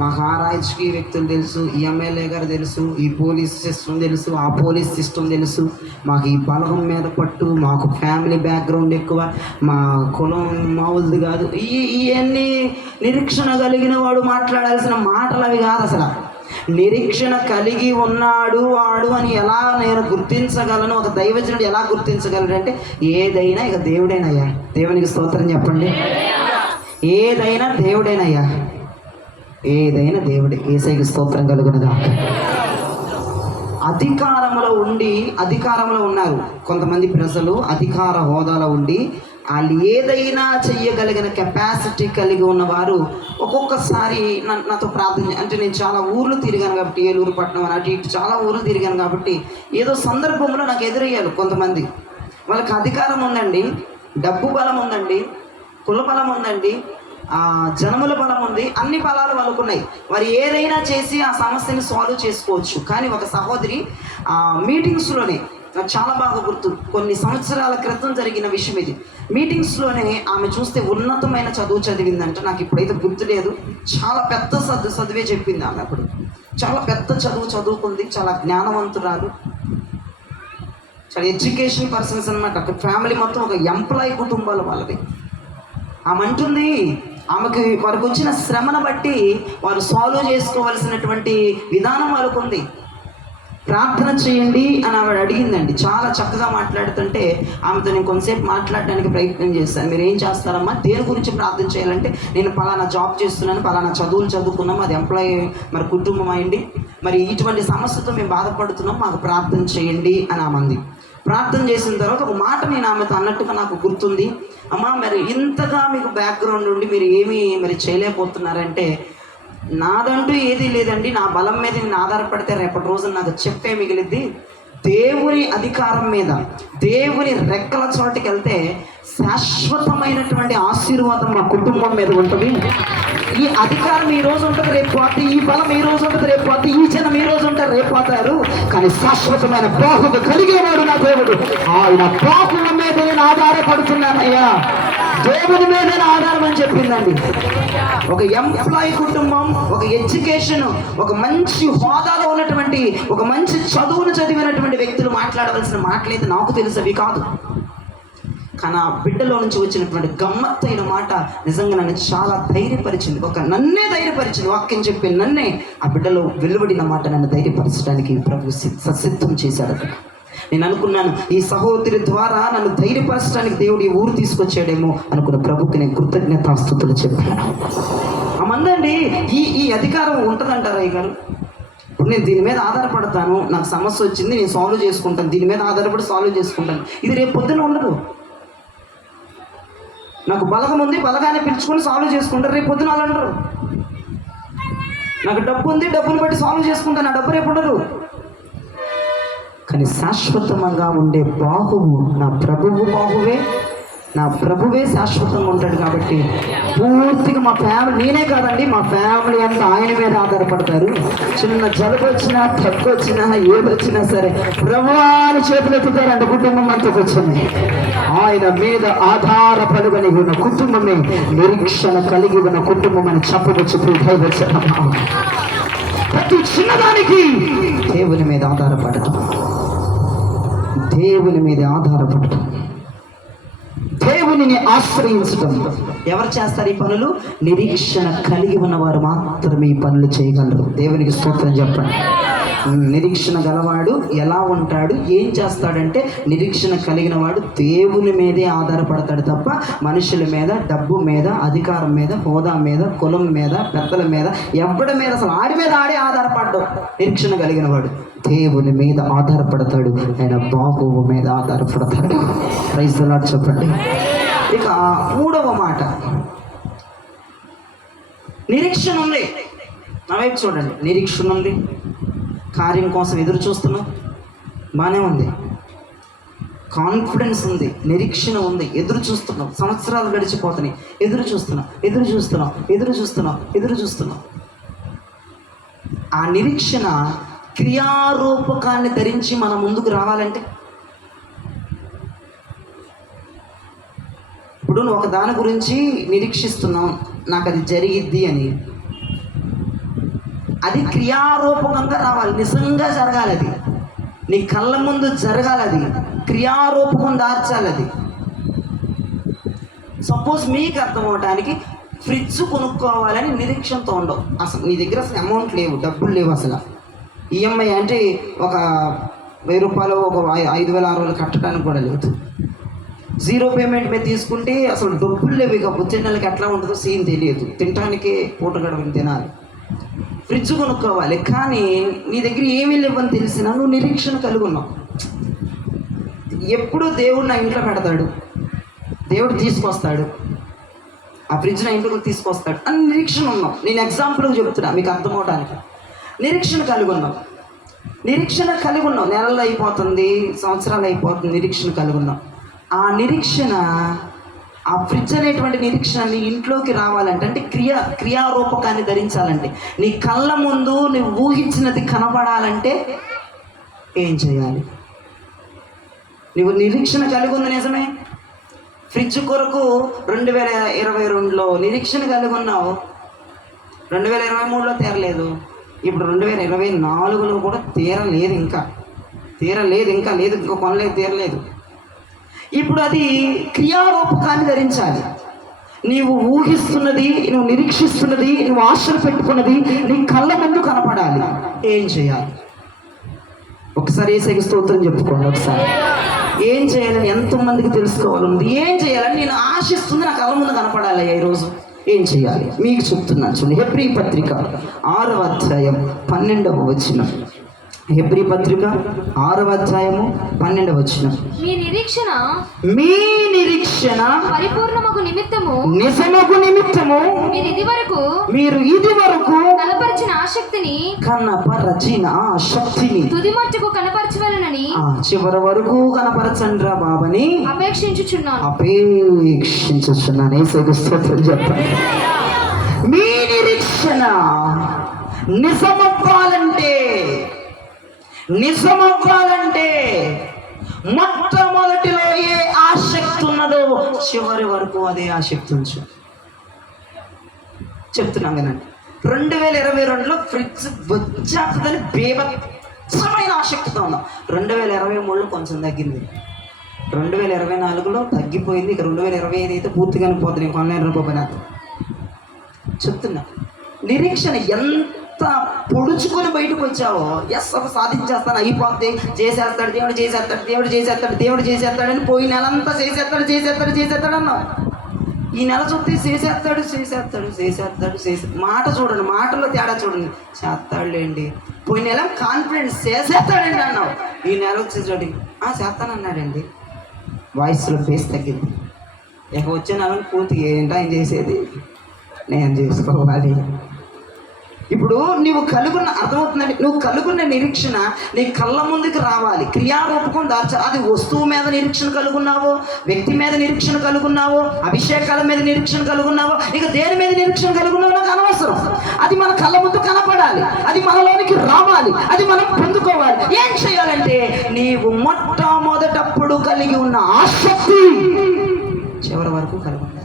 మా రాజకీయ వ్యక్తులు తెలుసు, ఈ ఎమ్మెల్యే గారు తెలుసు, ఈ పోలీస్ సిస్టమ్ తెలుసు, ఆ పోలీస్ సిస్టమ్ తెలుసు, మాకు ఈ బలగం మీద పట్టు, మాకు ఫ్యామిలీ బ్యాక్గ్రౌండ్ ఎక్కువ, మా కులం మావులది కాదు. ఇవన్నీ నిరీక్షణ కలిగిన వాడు మాట్లాడాల్సిన మాటలు అవి కాదు. అసలు నిరీక్షణ కలిగి ఉన్నాడు వాడు అని ఎలా నేను గుర్తించగలను? ఒక దైవజనుడు ఎలా గుర్తించగలడు అంటే, ఏదైనా ఇక దేవుడేనయ్యా. దేవునికి స్తోత్రం చెప్పండి. ఏదైనా దేవుడేనయ్యా, ఏదైనా దేవుడే. యేసయ్యకి స్తోత్రం కలుగునగా. అధికారంలో ఉన్నారు కొంతమంది ప్రజలు, అధికార హోదాలో ఉండి వాళ్ళు ఏదైనా చెయ్యగలిగిన కెపాసిటీ కలిగి ఉన్నవారు ఒక్కొక్కసారి నాతో ప్రార్థన, అంటే నేను చాలా ఊర్లు తిరిగాను కాబట్టి, ఏలూరు పట్టణం అటు ఇటు చాలా ఊర్లు తిరిగాను కాబట్టి, ఏదో సందర్భంలో నాకు ఎదురయ్యారు కొంతమంది. వాళ్ళకి అధికారం ఉందండి, డబ్బు బలం ఉందండి, కుల బలం ఉందండి, జనముల బలం ఉంది, అన్ని బలాలు వాళ్ళకు ఉన్నాయి. వారు ఏదైనా చేసి ఆ సమస్యని సాల్వ్ చేసుకోవచ్చు. కానీ ఒక సహోదరి మీటింగ్స్లోనే, నాకు చాలా బాగా గుర్తు, కొన్ని సంవత్సరాల క్రితం జరిగిన విషయం ఇది. మీటింగ్స్లోనే ఆమె చూస్తే ఉన్నతమైన చదువు చదివిందంట. నాకు ఇప్పుడైతే గుర్తు లేదు. చాలా పెద్ద చదివే చెప్పింది ఆమె. అప్పుడు చాలా పెద్ద చదువుకుంది, చాలా జ్ఞానవంతురాలు, చాలా ఎడ్యుకేషన్ పర్సన్స్ అనమాట. ఒక ఫ్యామిలీ మొత్తం ఒక ఎంప్లాయీ కుటుంబాలు వాళ్ళది. ఆమె అంటుంది, ఆమెకి వారికి వచ్చిన శ్రమను బట్టి వారు సాల్వ్ చేసుకోవాల్సినటువంటి విధానం వాళ్ళకు ఉంది. ప్రార్థన చేయండి అని ఆవిడ అడిగిందండి. చాలా చక్కగా మాట్లాడుతుంటే ఆమెతో నేను కొంతసేపు మాట్లాడడానికి ప్రయత్నం చేశాను. మీరు ఏం చేస్తారమ్మా, దేని గురించి ప్రార్థన చేయాలంటే, నేను పలానా జాబ్ చేస్తున్నాను, పలానా చదువులు చదువుకున్నాం, అది ఎంప్లాయీ మరి కుటుంబం అయింది, మరి ఇటువంటి సమస్యతో మేము బాధపడుతున్నాం, మాకు ప్రార్థన చేయండి అని ఆమంది. ప్రార్థన చేసిన తర్వాత ఒక మాట నేను ఆమెతో అన్నట్టుగా నాకు గుర్తుంది. అమ్మా, మరి ఇంతగా మీకు బ్యాక్గ్రౌండ్ ఉండి మీరు ఏమీ మరి చేయలేకపోతున్నారంటే, నాదంటూ ఏదీ లేదండి, నా బలం మీద నేను ఆధారపడితే రేపటి రోజున నాకు చెప్పే మిగిలిద్ది. దేవుని అధికారం మీద, దేవుని రెక్కల చోటుకి వెళ్తే శాశ్వతమైనటువంటి ఆశీర్వాదం మా కుటుంబం మీద ఉంటుంది. ఈ అధికారం ఈ రోజు ఉంటుంది, రేపు పోతే. ఈ బలం ఈ రోజు ఉంటుంది, రేపు పోతే. ఈ జనం ఈ రోజు ఉంటారు, రేపు పోతారు. కానీ శాశ్వతమైన బాహువు కలిగేవాడు నా దేవుడు. ఆయన బాహువు మీద నేను ఆధారపడుతున్నానయ్యా, దేవుని మీద నేను ఆధారం అని చెప్పిందండి. ఒక ఎంప్లాయీ కుటుంబం, ఒక ఎడ్యుకేషన్, ఒక మంచి హోదాలో ఉన్నటువంటి, ఒక మంచి చదువును చదివినటువంటి వ్యక్తులు మాట్లాడవలసిన మాటలైతే నాకు తెలిసేవి కాదు. కానీ ఆ బిడ్డలో నుంచి వచ్చినటువంటి గమ్మత్తైన మాట నిజంగా నన్ను చాలా ధైర్యపరిచింది. నన్నే ధైర్యపరిచింది. వాక్యం చెప్పి నన్నే ఆ బిడ్డలో వెలువడిన మాట నన్ను ధైర్యపరచడానికి ప్రభు సిద్ధం చేశాడు. నేను అనుకున్నాను, ఈ సహోదరి ద్వారా నన్ను ధైర్యపరచడానికి దేవుడు ఈ ఊరు తీసుకొచ్చాడేమో అనుకున్న ప్రభుకి నేను కృతజ్ఞతాస్తుతులు చెప్పాను. అమ్మందండి, ఈ అధికారం ఉంటుందంటారా ఈ గారు? ఇప్పుడు నేను దీని మీద ఆధారపడతాను, నాకు సమస్య వచ్చింది, నేను సాల్వ్ చేసుకుంటాను, దీని మీద ఆధారపడి సాల్వ్ చేసుకుంటాను. ఇది రేపు పొద్దున ఉండదు. నాకు బలగం ఉంది, బలగాన్ని పిలుచుకొని సాల్వ్ చేసుకుంటారు, రేపు పొద్దున అలా ఉండరు. నాకు డబ్బు ఉంది, డబ్బును బట్టి సాల్వ్ చేసుకుంటాను, ఆ డబ్బు రేపు ఉండదు. కానీ శాశ్వతంగా ఉండే బాహువు నా ప్రభువు బాహువే, నా ప్రభువే శాశ్వతంగా ఉంటాడు. కాబట్టి పూర్తిగా మా ఫ్యామిలీ, నేనే కాదండి, మా ఫ్యామిలీ అంతా ఆయన మీద ఆధారపడతారు. చిన్న జలుబు వచ్చినా, తగ్గు వచ్చినా, ఏదొచ్చినా సరే ప్రభువాని చేతులు ఎత్తుతారంట. కుటుంబం అంతా కూర్చొని ఆయన మీద ఆధారపడగలి ఉన్న కుటుంబమే నిరీక్షణ కలిగి ఉన్న కుటుంబం అని చెప్పవచ్చు. ప్రతి చిన్నదానికి దేవుని మీద ఆధారపడటం, దేవుని మీద ఆధారపడటం, దేవునిని ఆశ్రయించటం. ఎవరు చేస్తారు ఈ పనులు? నిరీక్షణ కలిగి ఉన్నవారు మాత్రమే ఈ పనులు చేయగలరు. దేవునికి స్తోత్రం చెప్పండి. నిరీక్షణ గలవాడు ఎలా ఉంటాడు, ఏం చేస్తాడంటే నిరీక్షణ కలిగిన వాడు దేవుని మీదే ఆధారపడతాడు తప్ప మనుషుల మీద, డబ్బు మీద, అధికారం మీద, హోదా మీద, కులం మీద, పెద్దల మీద, ఎవడి మీద, అసలు ఆడి మీద ఆడే ఆధారపడ్డాడు. నిరీక్షణ కలిగిన వాడు దేవుని మీద ఆధారపడతాడు, ఆయన బాహువు మీద ఆధారపడతాడు. ప్రైజ్ ది లార్డ్ చెప్పండి. ఇక మూడవ మాట, నిరీక్షణ ఉంది. నా వైపు చూడండి. నిరీక్షణ ఉంది, కార్యం కోసం ఎదురు చూస్తున్నాం, బాగానే ఉంది. కాన్ఫిడెన్స్ ఉంది, నిరీక్షణ ఉంది, ఎదురు చూస్తున్నాం. సంవత్సరాలు గడిచిపోతున్నాయి, ఎదురు చూస్తున్నాం. ఆ నిరీక్షణ క్రియారూపకాన్ని ధరించి మన ముందుకు రావాలంటే, ఇప్పుడు నువ్వు ఒక దాని గురించి నిరీక్షిస్తున్నావు, నాకు అది జరిగిద్ది అని, అది క్రియారూపకంగా రావాలి, నిజంగా జరగాలి, అది నీ కళ్ళ ముందు జరగాలి, అది క్రియారూపకం దార్చాలి. అది సపోజ్ మీకు అర్థం అవడానికి ఫ్రిడ్జ్ కొనుక్కోవాలని నిరీక్షణతో ఉండవు. అసలు నీ దగ్గర అసలు అమౌంట్ లేవు, డబ్బులు లేవు. అసలు ఈఎంఐ అంటే ఒక 1000 రూపాయలు, ఒక 5,000-6,000 కట్టడానికి కూడా లేదు. జీరో పేమెంట్ మీద తీసుకుంటే అసలు డబ్బులు లేవు. ఇక వచ్చే నెలకి ఎట్లా ఉంటుందో సీన్ తెలియదు, తినడానికి పూట గడవని తినాలి. ఫ్రిడ్జ్ కొనుక్కోవాలి, కానీ నీ దగ్గర ఏమీ లేవని తెలిసినా నువ్వు నిరీక్షణ కలిగి ఉన్నావు. ఎప్పుడు దేవుడు నా ఇంట్లో పెడతాడు, దేవుడు తీసుకొస్తాడు, ఆ ఫ్రిడ్జ్ నా ఇంట్లోకి తీసుకొస్తాడు అని నిరీక్షణ ఉన్నావు. నేను ఎగ్జాంపుల్గా చెప్తున్నా మీకు అర్థం అవడానికి. నిరీక్షణ కలిగి ఉన్నావు. నెలలు అయిపోతుంది, సంవత్సరాలు అయిపోతుంది, నిరీక్షణ కలిగి ఉన్నావు. ఆ నిరీక్షణ, ఆ ఫ్రిడ్జ్ అనేటువంటి నిరీక్షణ నీ ఇంట్లోకి రావాలంటే, అంటే క్రియారూపకాన్ని ధరించాలంటే, నీ కళ్ళ ముందు నువ్వు ఊహించినది కనబడాలంటే ఏం చేయాలి? నువ్వు నిరీక్షణ కలిగి ఉంది నిజమే. ఫ్రిడ్జ్ కొరకు 2022లో నిరీక్షణ కలిగి ఉన్నావు, 2023లో తీరలేదు, ఇప్పుడు 2024లో కూడా తీరలేదు, ఇంకా కొనలేదు, తీరలేదు. ఇప్పుడు అది క్రియారూపకాన్ని ధరించాలి. నీవు ఊహిస్తున్నది, నువ్వు నిరీక్షిస్తున్నది, నువ్వు ఆశలు పెట్టుకున్నది నీ కళ్ళ ముందు కనపడాలి. ఏం చేయాలి? ఒకసారి యేసుకి స్తోత్రం చెప్పుకోండి. ఒకసారి ఏం చేయాలని ఎంతమందికి తెలుసుకోవాలని, ఏం చేయాలని నేను ఆశిస్తుంది నా కళ్ళ ముందు కనపడాలి. ఈరోజు ఏం చేయాలి మీకు చెప్తున్నాను చూడండి. హెబ్రీ పత్రిక 6వ అధ్యాయం 12వ వచనం. హెబ్రీ పత్రిక 6వ అధ్యాయము 12వ వచనం. మీ నిరీక్షణ పరిపూర్ణమగు నిమిత్తము, నిజమగు నిమిత్తము మీరు ఇదివరకు కనపరిచిన ఆసక్తిని తుది మట్టుకు కనపరచవలెనని, చివరి వరకు కనపరచండి రా బాబని అపేక్షించుచున్నాను. యేసుకు స్తోత్రం చెప్పండి. మీ నిరీక్షణ నిజమవ్వాలంటే మొట్టమొదటిలో ఏ ఆసక్తి ఉన్నదో చివరి వరకు అదే ఆసక్తి ఉంచు. చెప్తున్నాం కదండి, 2022లో ఫ్రిడ్జ్ వచ్చేస్తుందని బీభత్సమైన ఆసక్తితో ఉన్నాం. 2023లో కొంచెం తగ్గింది, 2024లో తగ్గిపోయింది. ఇక 2025 అయితే పూర్తిగానే పోతుంది. ఇంక ఆన్లైన్ రూపాయన చెప్తున్నా, నిరీక్షణ ఎంత పొడుచుకొని బయటకు వచ్చావో, ఎస్ ఒక సాధించేస్తాను, అయిపోద్ది, చేసేస్తాడు దేవుడు చేసేస్తాడని పోయి నెలంతా చేసేస్తాడు అన్నావు. ఈ నెల చూస్తే చేసేస్తాడు. మాట చూడండి, మాటలో తేడా చూడండి. చేస్తాడులేండి, పోయిన నెల కాన్ఫిడెన్స్ చేసేస్తాడండి అన్నావు. ఈ నెల వచ్చే చూడండి చేస్తానన్నాడండి, వాయిస్లో ఫేస్ తగ్గింది. ఇక వచ్చే నెలను పూర్తిగా ఏంటో ఆయన చేసేది, నేను చేసుకోవాలి. ఇప్పుడు నువ్వు కలుగున్న అర్థమవుతుందండి, నువ్వు కలుగున్న నిరీక్షణ నీ కళ్ళ ముందుకు రావాలి, క్రియారూపకం దాచాలి. అది వస్తువు మీద నిరీక్షణ కలుగున్నావో, వ్యక్తి మీద నిరీక్షణ కలుగున్నావో, అభిషేకాల మీద నిరీక్షణ కలుగున్నావో, ఇక దేని మీద నిరీక్షణ కలుగున్నావో నాకు అనవసరం. అది మన కళ్ళ ముందు కనపడాలి, అది మనలోనికి రావాలి, అది మనం పొందుకోవాలి. ఏం చేయాలంటే నీవు మొట్టమొదటప్పుడు కలిగి ఉన్న ఆసక్తి చివరి వరకు కలిగి ఉండాలి.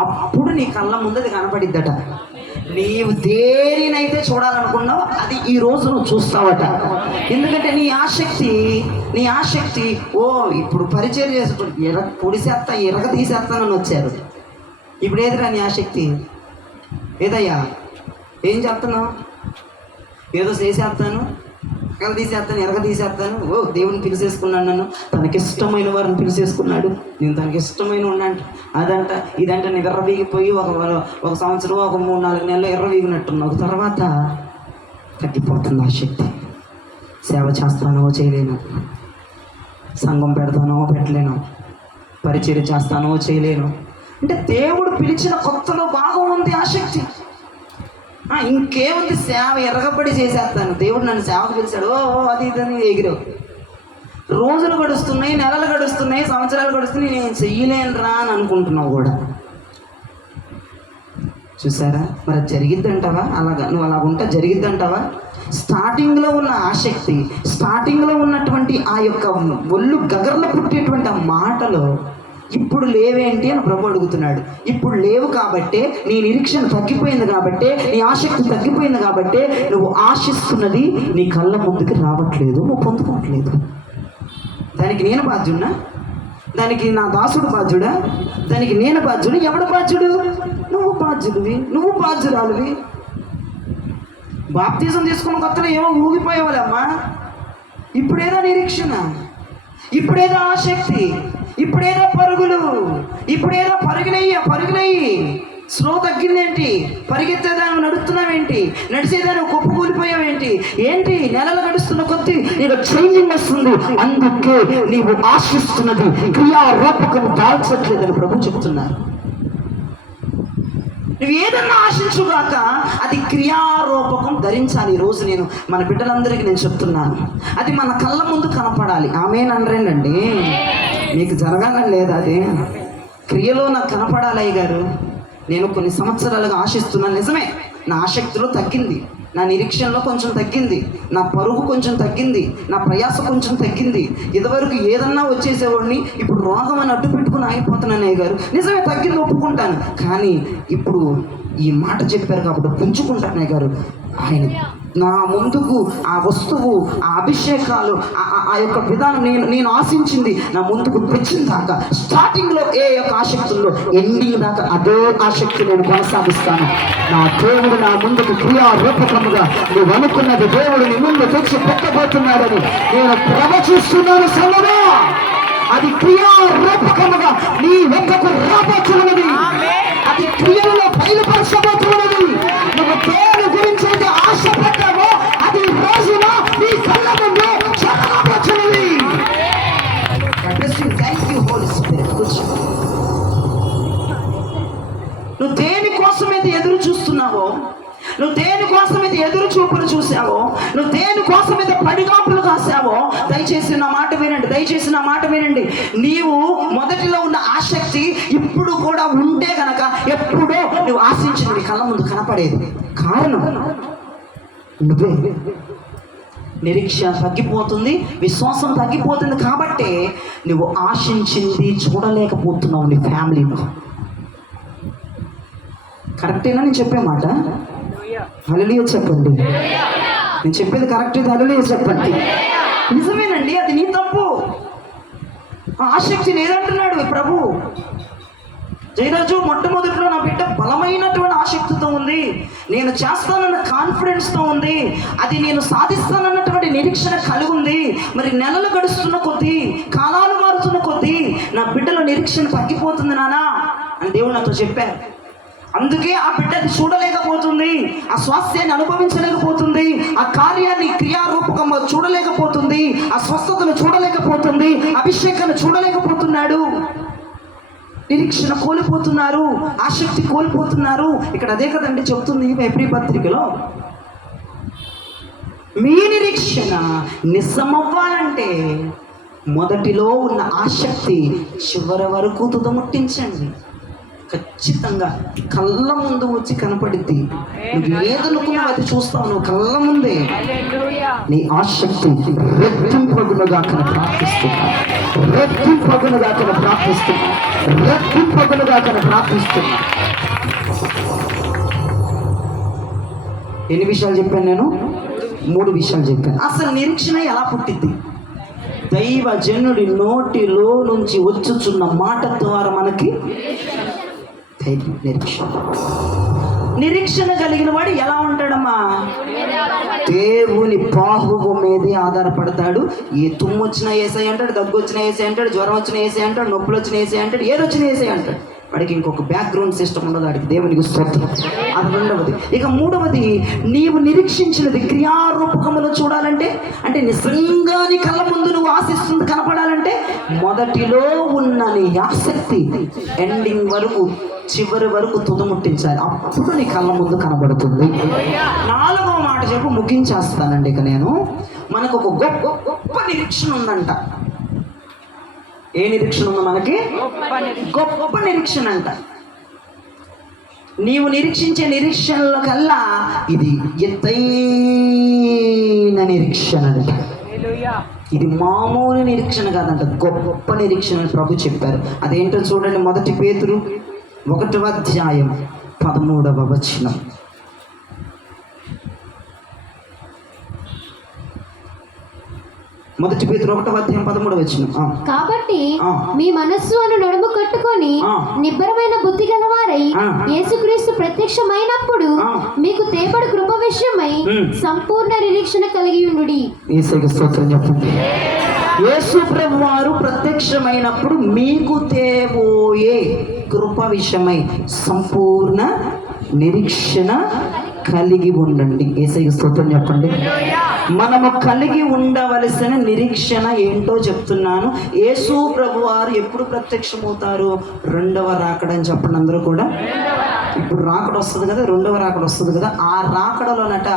అప్పుడు నీ కళ్ళ ముందు అది కనపడిద్దట. నీవు దేనినైతే చూడాలనుకున్నావు అది ఈ రోజు నువ్వు చూస్తావట. ఎందుకంటే నీ ఆసక్తి ఇప్పుడు పరిచయం చేసుకుంటూ పొడిసేస్తా తీసేస్తానని వచ్చారు. ఇప్పుడు ఏదిరా నీ ఆసక్తి? ఏదయ్యా ఏం చెప్తున్నావు? ఏదో చేసేస్తాను, తీసేస్తాను. దేవుని పిలిచేసుకున్నాడు, నన్ను తనకిష్టమైన వారిని పిలిచేసుకున్నాడు, నేను తనకి ఇష్టమైన ఉన్నాను. అదంట ఇదంట నేను ఎర్రబీగిపోయి ఒక సంవత్సరం, ఒక 3-4 నెలలు ఎర్రబీగినట్టున్నావు. తర్వాత తగ్గిపోతుంది ఆ శక్తి. సేవ చేస్తానో చేయలేను, సంఘం పెడతానో పెట్టలేను, పరిచర్య చేస్తానో చేయలేను. అంటే దేవుడు పిలిచిన కొత్తలో బాగా ఉంది ఆసక్తి. ఇంకేముంది, సేవ ఎరగబడి చేసేస్తాను, దేవుడు నన్ను సేవకు పిలిచాడు, అది ఇదని ఎగిరావు. రోజులు గడుస్తున్నాయి, నెలలు గడుస్తున్నాయి, సంవత్సరాలు గడుస్తున్నాయి, నేను చెయ్యలేనురా అని అనుకుంటున్నావు కూడా. చూసారా? మరి జరిగిద్దంటావా? నువ్వు అలాగుంటా జరిగిద్దంటావా? స్టార్టింగ్లో ఉన్న ఆసక్తి, స్టార్టింగ్లో ఉన్నటువంటి ఆ యొక్క ఒళ్ళు గగర్లు పుట్టేటువంటి ఆ మాటలు ఇప్పుడు లేవేంటి అని ప్రభు అడుగుతున్నాడు. ఇప్పుడు లేవు కాబట్టే నీ నిరీక్షణ తగ్గిపోయింది, కాబట్టే నీ ఆసక్తి తగ్గిపోయింది, కాబట్టే నువ్వు ఆశిస్తున్నది నీ కళ్ళ ముందుకు రావట్లేదు, నువ్వు పొందుకోవట్లేదు. దానికి నేను బాధ్యున్నా? దానికి నా దాసుడు బాధ్యుడా? దానికి నేను బాధ్యుడు? ఎవడు బాధ్యుడు? నువ్వు బాధ్యుడివి, నువ్వు బాధ్యురాలువి. బాప్తిజం తీసుకున్న కొత్తలో ఏమో ఊగిపోయేవాళ్ళమ్మా. ఇప్పుడేదో నిరీక్షణ, ఇప్పుడేదో ఆసక్తి, ఇప్పుడేదో పరుగులు, ఇప్పుడేదో పరుగులయ్యి స్లో తగ్గిందేంటి? పరిగెత్తేదాన్ని నడుస్తున్నావేంటి? నడిచేదాన్ని కుప్పకూలిపోయావేంటి? ఏంటి? నెలలు గడుస్తున్న కొద్దీ నీకు చేంజింగ్ వస్తుంది. అందుకే నీవు ఆశిస్తున్నది క్రియారూపకం దాల్చట్లేదని ప్రభు చెప్తున్నారు. నువ్వు ఏదన్నా ఆశించుగాక అది క్రియారూపకం ధరించాలి. ఈరోజు నేను మన బిడ్డలందరికీ నేను చెప్తున్నాను, అది మన కళ్ళ ముందు కనపడాలి. ఆమేనండి. మీకు జరగాలని లేదా? అది క్రియలో నాకు కనపడాలి. అయ్య గారు, నేను కొన్ని సంవత్సరాలుగా ఆశిస్తున్నాను, నిజమే. నా ఆసక్తిలో తగ్గింది, నా నిరీక్షణలో కొంచెం తగ్గింది, నా పరుగు కొంచెం తగ్గింది, నా ప్రయాస కొంచెం తగ్గింది. ఇదివరకు ఏదన్నా వచ్చేసేవాడిని, ఇప్పుడు రోగం అని అడ్డు పెట్టుకుని ఆగిపోతున్నాను. అయ్య గారు, నిజమే తగ్గింది, ఒప్పుకుంటాను. కానీ ఇప్పుడు ఈ మాట చెప్పారు కాబట్టి పుంజుకుంటాను. అయ్య గారు, ఆయన నా ముందుకు ఆ వస్తువు, ఆ అభిషేకాలు, ఆ యొక్క విధానం నేను ఆశించింది నా ముందుకు తెచ్చిన దాకా, స్టార్టింగ్లో ఏ యొక్క ఆసక్తి ఉందో ఎండింగ్ దాకా అదే ఆసక్తి నేను కొనసాగిస్తాను. నా దేవుడు నా ముందుకు క్రియారూపకముగా నువ్వు అనుకున్నది దేవుడు నీ ముందు తెచ్చి పెట్టబోతున్నాడని నేను ప్రవచిస్తున్నాను. సమగా అది క్రియారూపకముగా నీ వెంటకు రాబోతున్నది, అది క్రియలో బయలుపరచబోతున్నది. నువ్వు దేవుని గురించి అయితే ఆశపడ్డావో అది రోజున నీ కళ్ళ ముందు జరగబోతున్నది. నువ్వు దేని కోసమైతే ఎదురు చూస్తున్నావో, నువ్వు దేనికోసం అయితే ఎదురు చూపులు చూసావో, నువ్వు దేనికోసం అయితే పడిగాపులు కాసావో, దయచేసి నా మాట వినండి, దయచేసి నా మాట వినండి. నీవు మొదటిలో ఉన్న ఆసక్తి ఇప్పుడు కూడా ఉంటే గనక ఎప్పుడో నువ్వు ఆశించింది నీ కళ్ళ ముందు కనపడేది. కారణం నువ్వే. నిరీక్షణ తగ్గిపోతుంది, విశ్వాసం తగ్గిపోతుంది. కాబట్టి నువ్వు ఆశించింది చూడలేకపోతున్నావు నీ ఫ్యామిలీలో. కరెక్టేనా నేను చెప్పే మాట? హల్లెలూయా చెప్పండి. నేను చెప్పేది కరెక్ట్, హల్లెలూయా చెప్పండి. నిజమేనండి, అది నీ తప్పు. ఆసక్తి లేదంటున్నాడు ప్రభు. జయరాజు మొట్టమొదటిలో నా బిడ్డ బలమైనటువంటి ఆసక్తితో ఉంది, నేను చేస్తానన్న కాన్ఫిడెన్స్తో ఉంది, అది నేను సాధిస్తానన్నటువంటి నిరీక్షణ కలిగి ఉంది. మరి నెలలు గడుస్తున్న కొద్దీ, కాలాలు మారుతున్న కొద్దీ నా బిడ్డలో నిరీక్షణ తగ్గిపోతుంది నానా అని దేవుడు నాతో చెప్పారు. అందుకే ఆ బిడ్డ అది చూడలేకపోతుంది, ఆ స్వాస్థ్యాన్ని అనుభవించలేకపోతుంది, ఆ కార్యాన్ని క్రియారూపకంగా చూడలేకపోతుంది, ఆ స్వస్థతను చూడలేకపోతుంది, అభిషేకాన్ని చూడలేకపోతున్నాడు. నిరీక్షణ కోల్పోతున్నారు, ఆసక్తి కోల్పోతున్నారు. ఇక్కడ అదే కదండి చెప్తుంది ఎబ్రీ పత్రికలో. మీ నిరీక్షణ నిజమవ్వాలంటే మొదటిలో ఉన్న ఆసక్తి చివరి వరకు తుదముట్టించండి. ఖచ్చితంగా కళ్ళ ముందు వచ్చి కనపడిద్ది. నువ్వు ఏదనుకున్నావు అది చూస్తావు, నువ్వు కళ్ళ ముందే. నీ ఆసక్తి రెట్టింపగునుగా ప్రార్థిస్తున్నా, రెట్టింపగునుగా ప్రార్థిస్తున్నా, రెట్టింపగునుగా ప్రార్థిస్తున్నా. ఎన్ని విషయాలు చెప్పాను నేను? 3 విషయాలు చెప్పాను. అసలు నిరీక్షణ ఎలా పుట్టింది? దైవజనుడి నోటిలో నుంచి వచ్చుచున్న మాట ద్వారా మనకి నిరీక్షణ కలిగిన వాడు ఎలా ఉంటాడమ్మా? దేవుని బాహువు మీదే ఆధారపడతాడు. ఏ తుమ్ము వచ్చినా ఏసై అంటాడు, దగ్గు వచ్చినా ఏసై అంటాడు, జ్వరం వచ్చినా ఏసై అంటాడు, నొప్పులు వచ్చినా ఏసై అంటాడు, ఏదొచ్చినా ఏసై అంటాడు. వాడికి ఇంకొక బ్యాక్గ్రౌండ్ సిస్టమ్ ఉండదు వాడికి. దేవునికి స్తోత్రం. అది 2వది. ఇక 3వది, నీవు నిరీక్షించినది క్రియారూపకములో చూడాలంటే, అంటే నిజంగా నీ కళ్ళ ముందు నువ్వు ఆశిస్తుంది కనపడాలంటే, మొదటిలో ఉన్న నీ ఆసక్తి ఎండింగ్ వరకు, చివరి వరకు తుదముట్టించాలి. అప్పుడు నీ కళ్ళ ముందు కనబడుతుంది. 4వ మాట చెప్పు, ముగించేస్తానండి. ఇక నేను మనకు ఒక గొప్ప నిరీక్షణ ఉందంట. ఏ నిరీక్షణ ఉందో మనకి? గొప్ప నిరీక్షణ అంట. నీవు నిరీక్షించే నిరీక్షణల కల్లా ఇది ఎత్తైన నిరీక్షణ అంట. ఇది మామూలు నిరీక్షణ కాదంట, గొప్ప నిరీక్షణ అని ప్రభు చెప్పారు. అదేంటో చూడండి. 1 పేతురు 1వ అధ్యాయం 13వ వచనం. 1 పేతురు 1వ అధ్యాయం 13వ వచనం. కాబట్టి మీ మనస్సు అను నడుము కట్టుకొని నిబ్బరమైన బుద్ధి గలవారై యేసుక్రీస్తు ప్రత్యక్షమైనప్పుడు మీకు తేబడు కృప విషయమై సంపూర్ణ నిరీక్షణ కలిగి ఉండుడి. యేసుకి స్తోత్రం చెప్పండి. యేసు ప్రభువారు ప్రత్యక్షమైనప్పుడు మీకు తేబోయే కృప విషయమై సంపూర్ణ నిరీక్షణ కలిగి ఉండండి. యేసుకి స్తోత్రం చెప్పండి. మనము కలిగి ఉండవలసిన నిరీక్షణ ఏంటో చెప్తున్నాను. యేసు ప్రభువారు ఎప్పుడు ప్రత్యక్షమవుతారు? 2వ రాకడని చెప్పండి అందరూ కూడా. ఇప్పుడు రాకడ వస్తుంది కదా, 2వ రాకడ వస్తుంది కదా. ఆ రాకడలోనట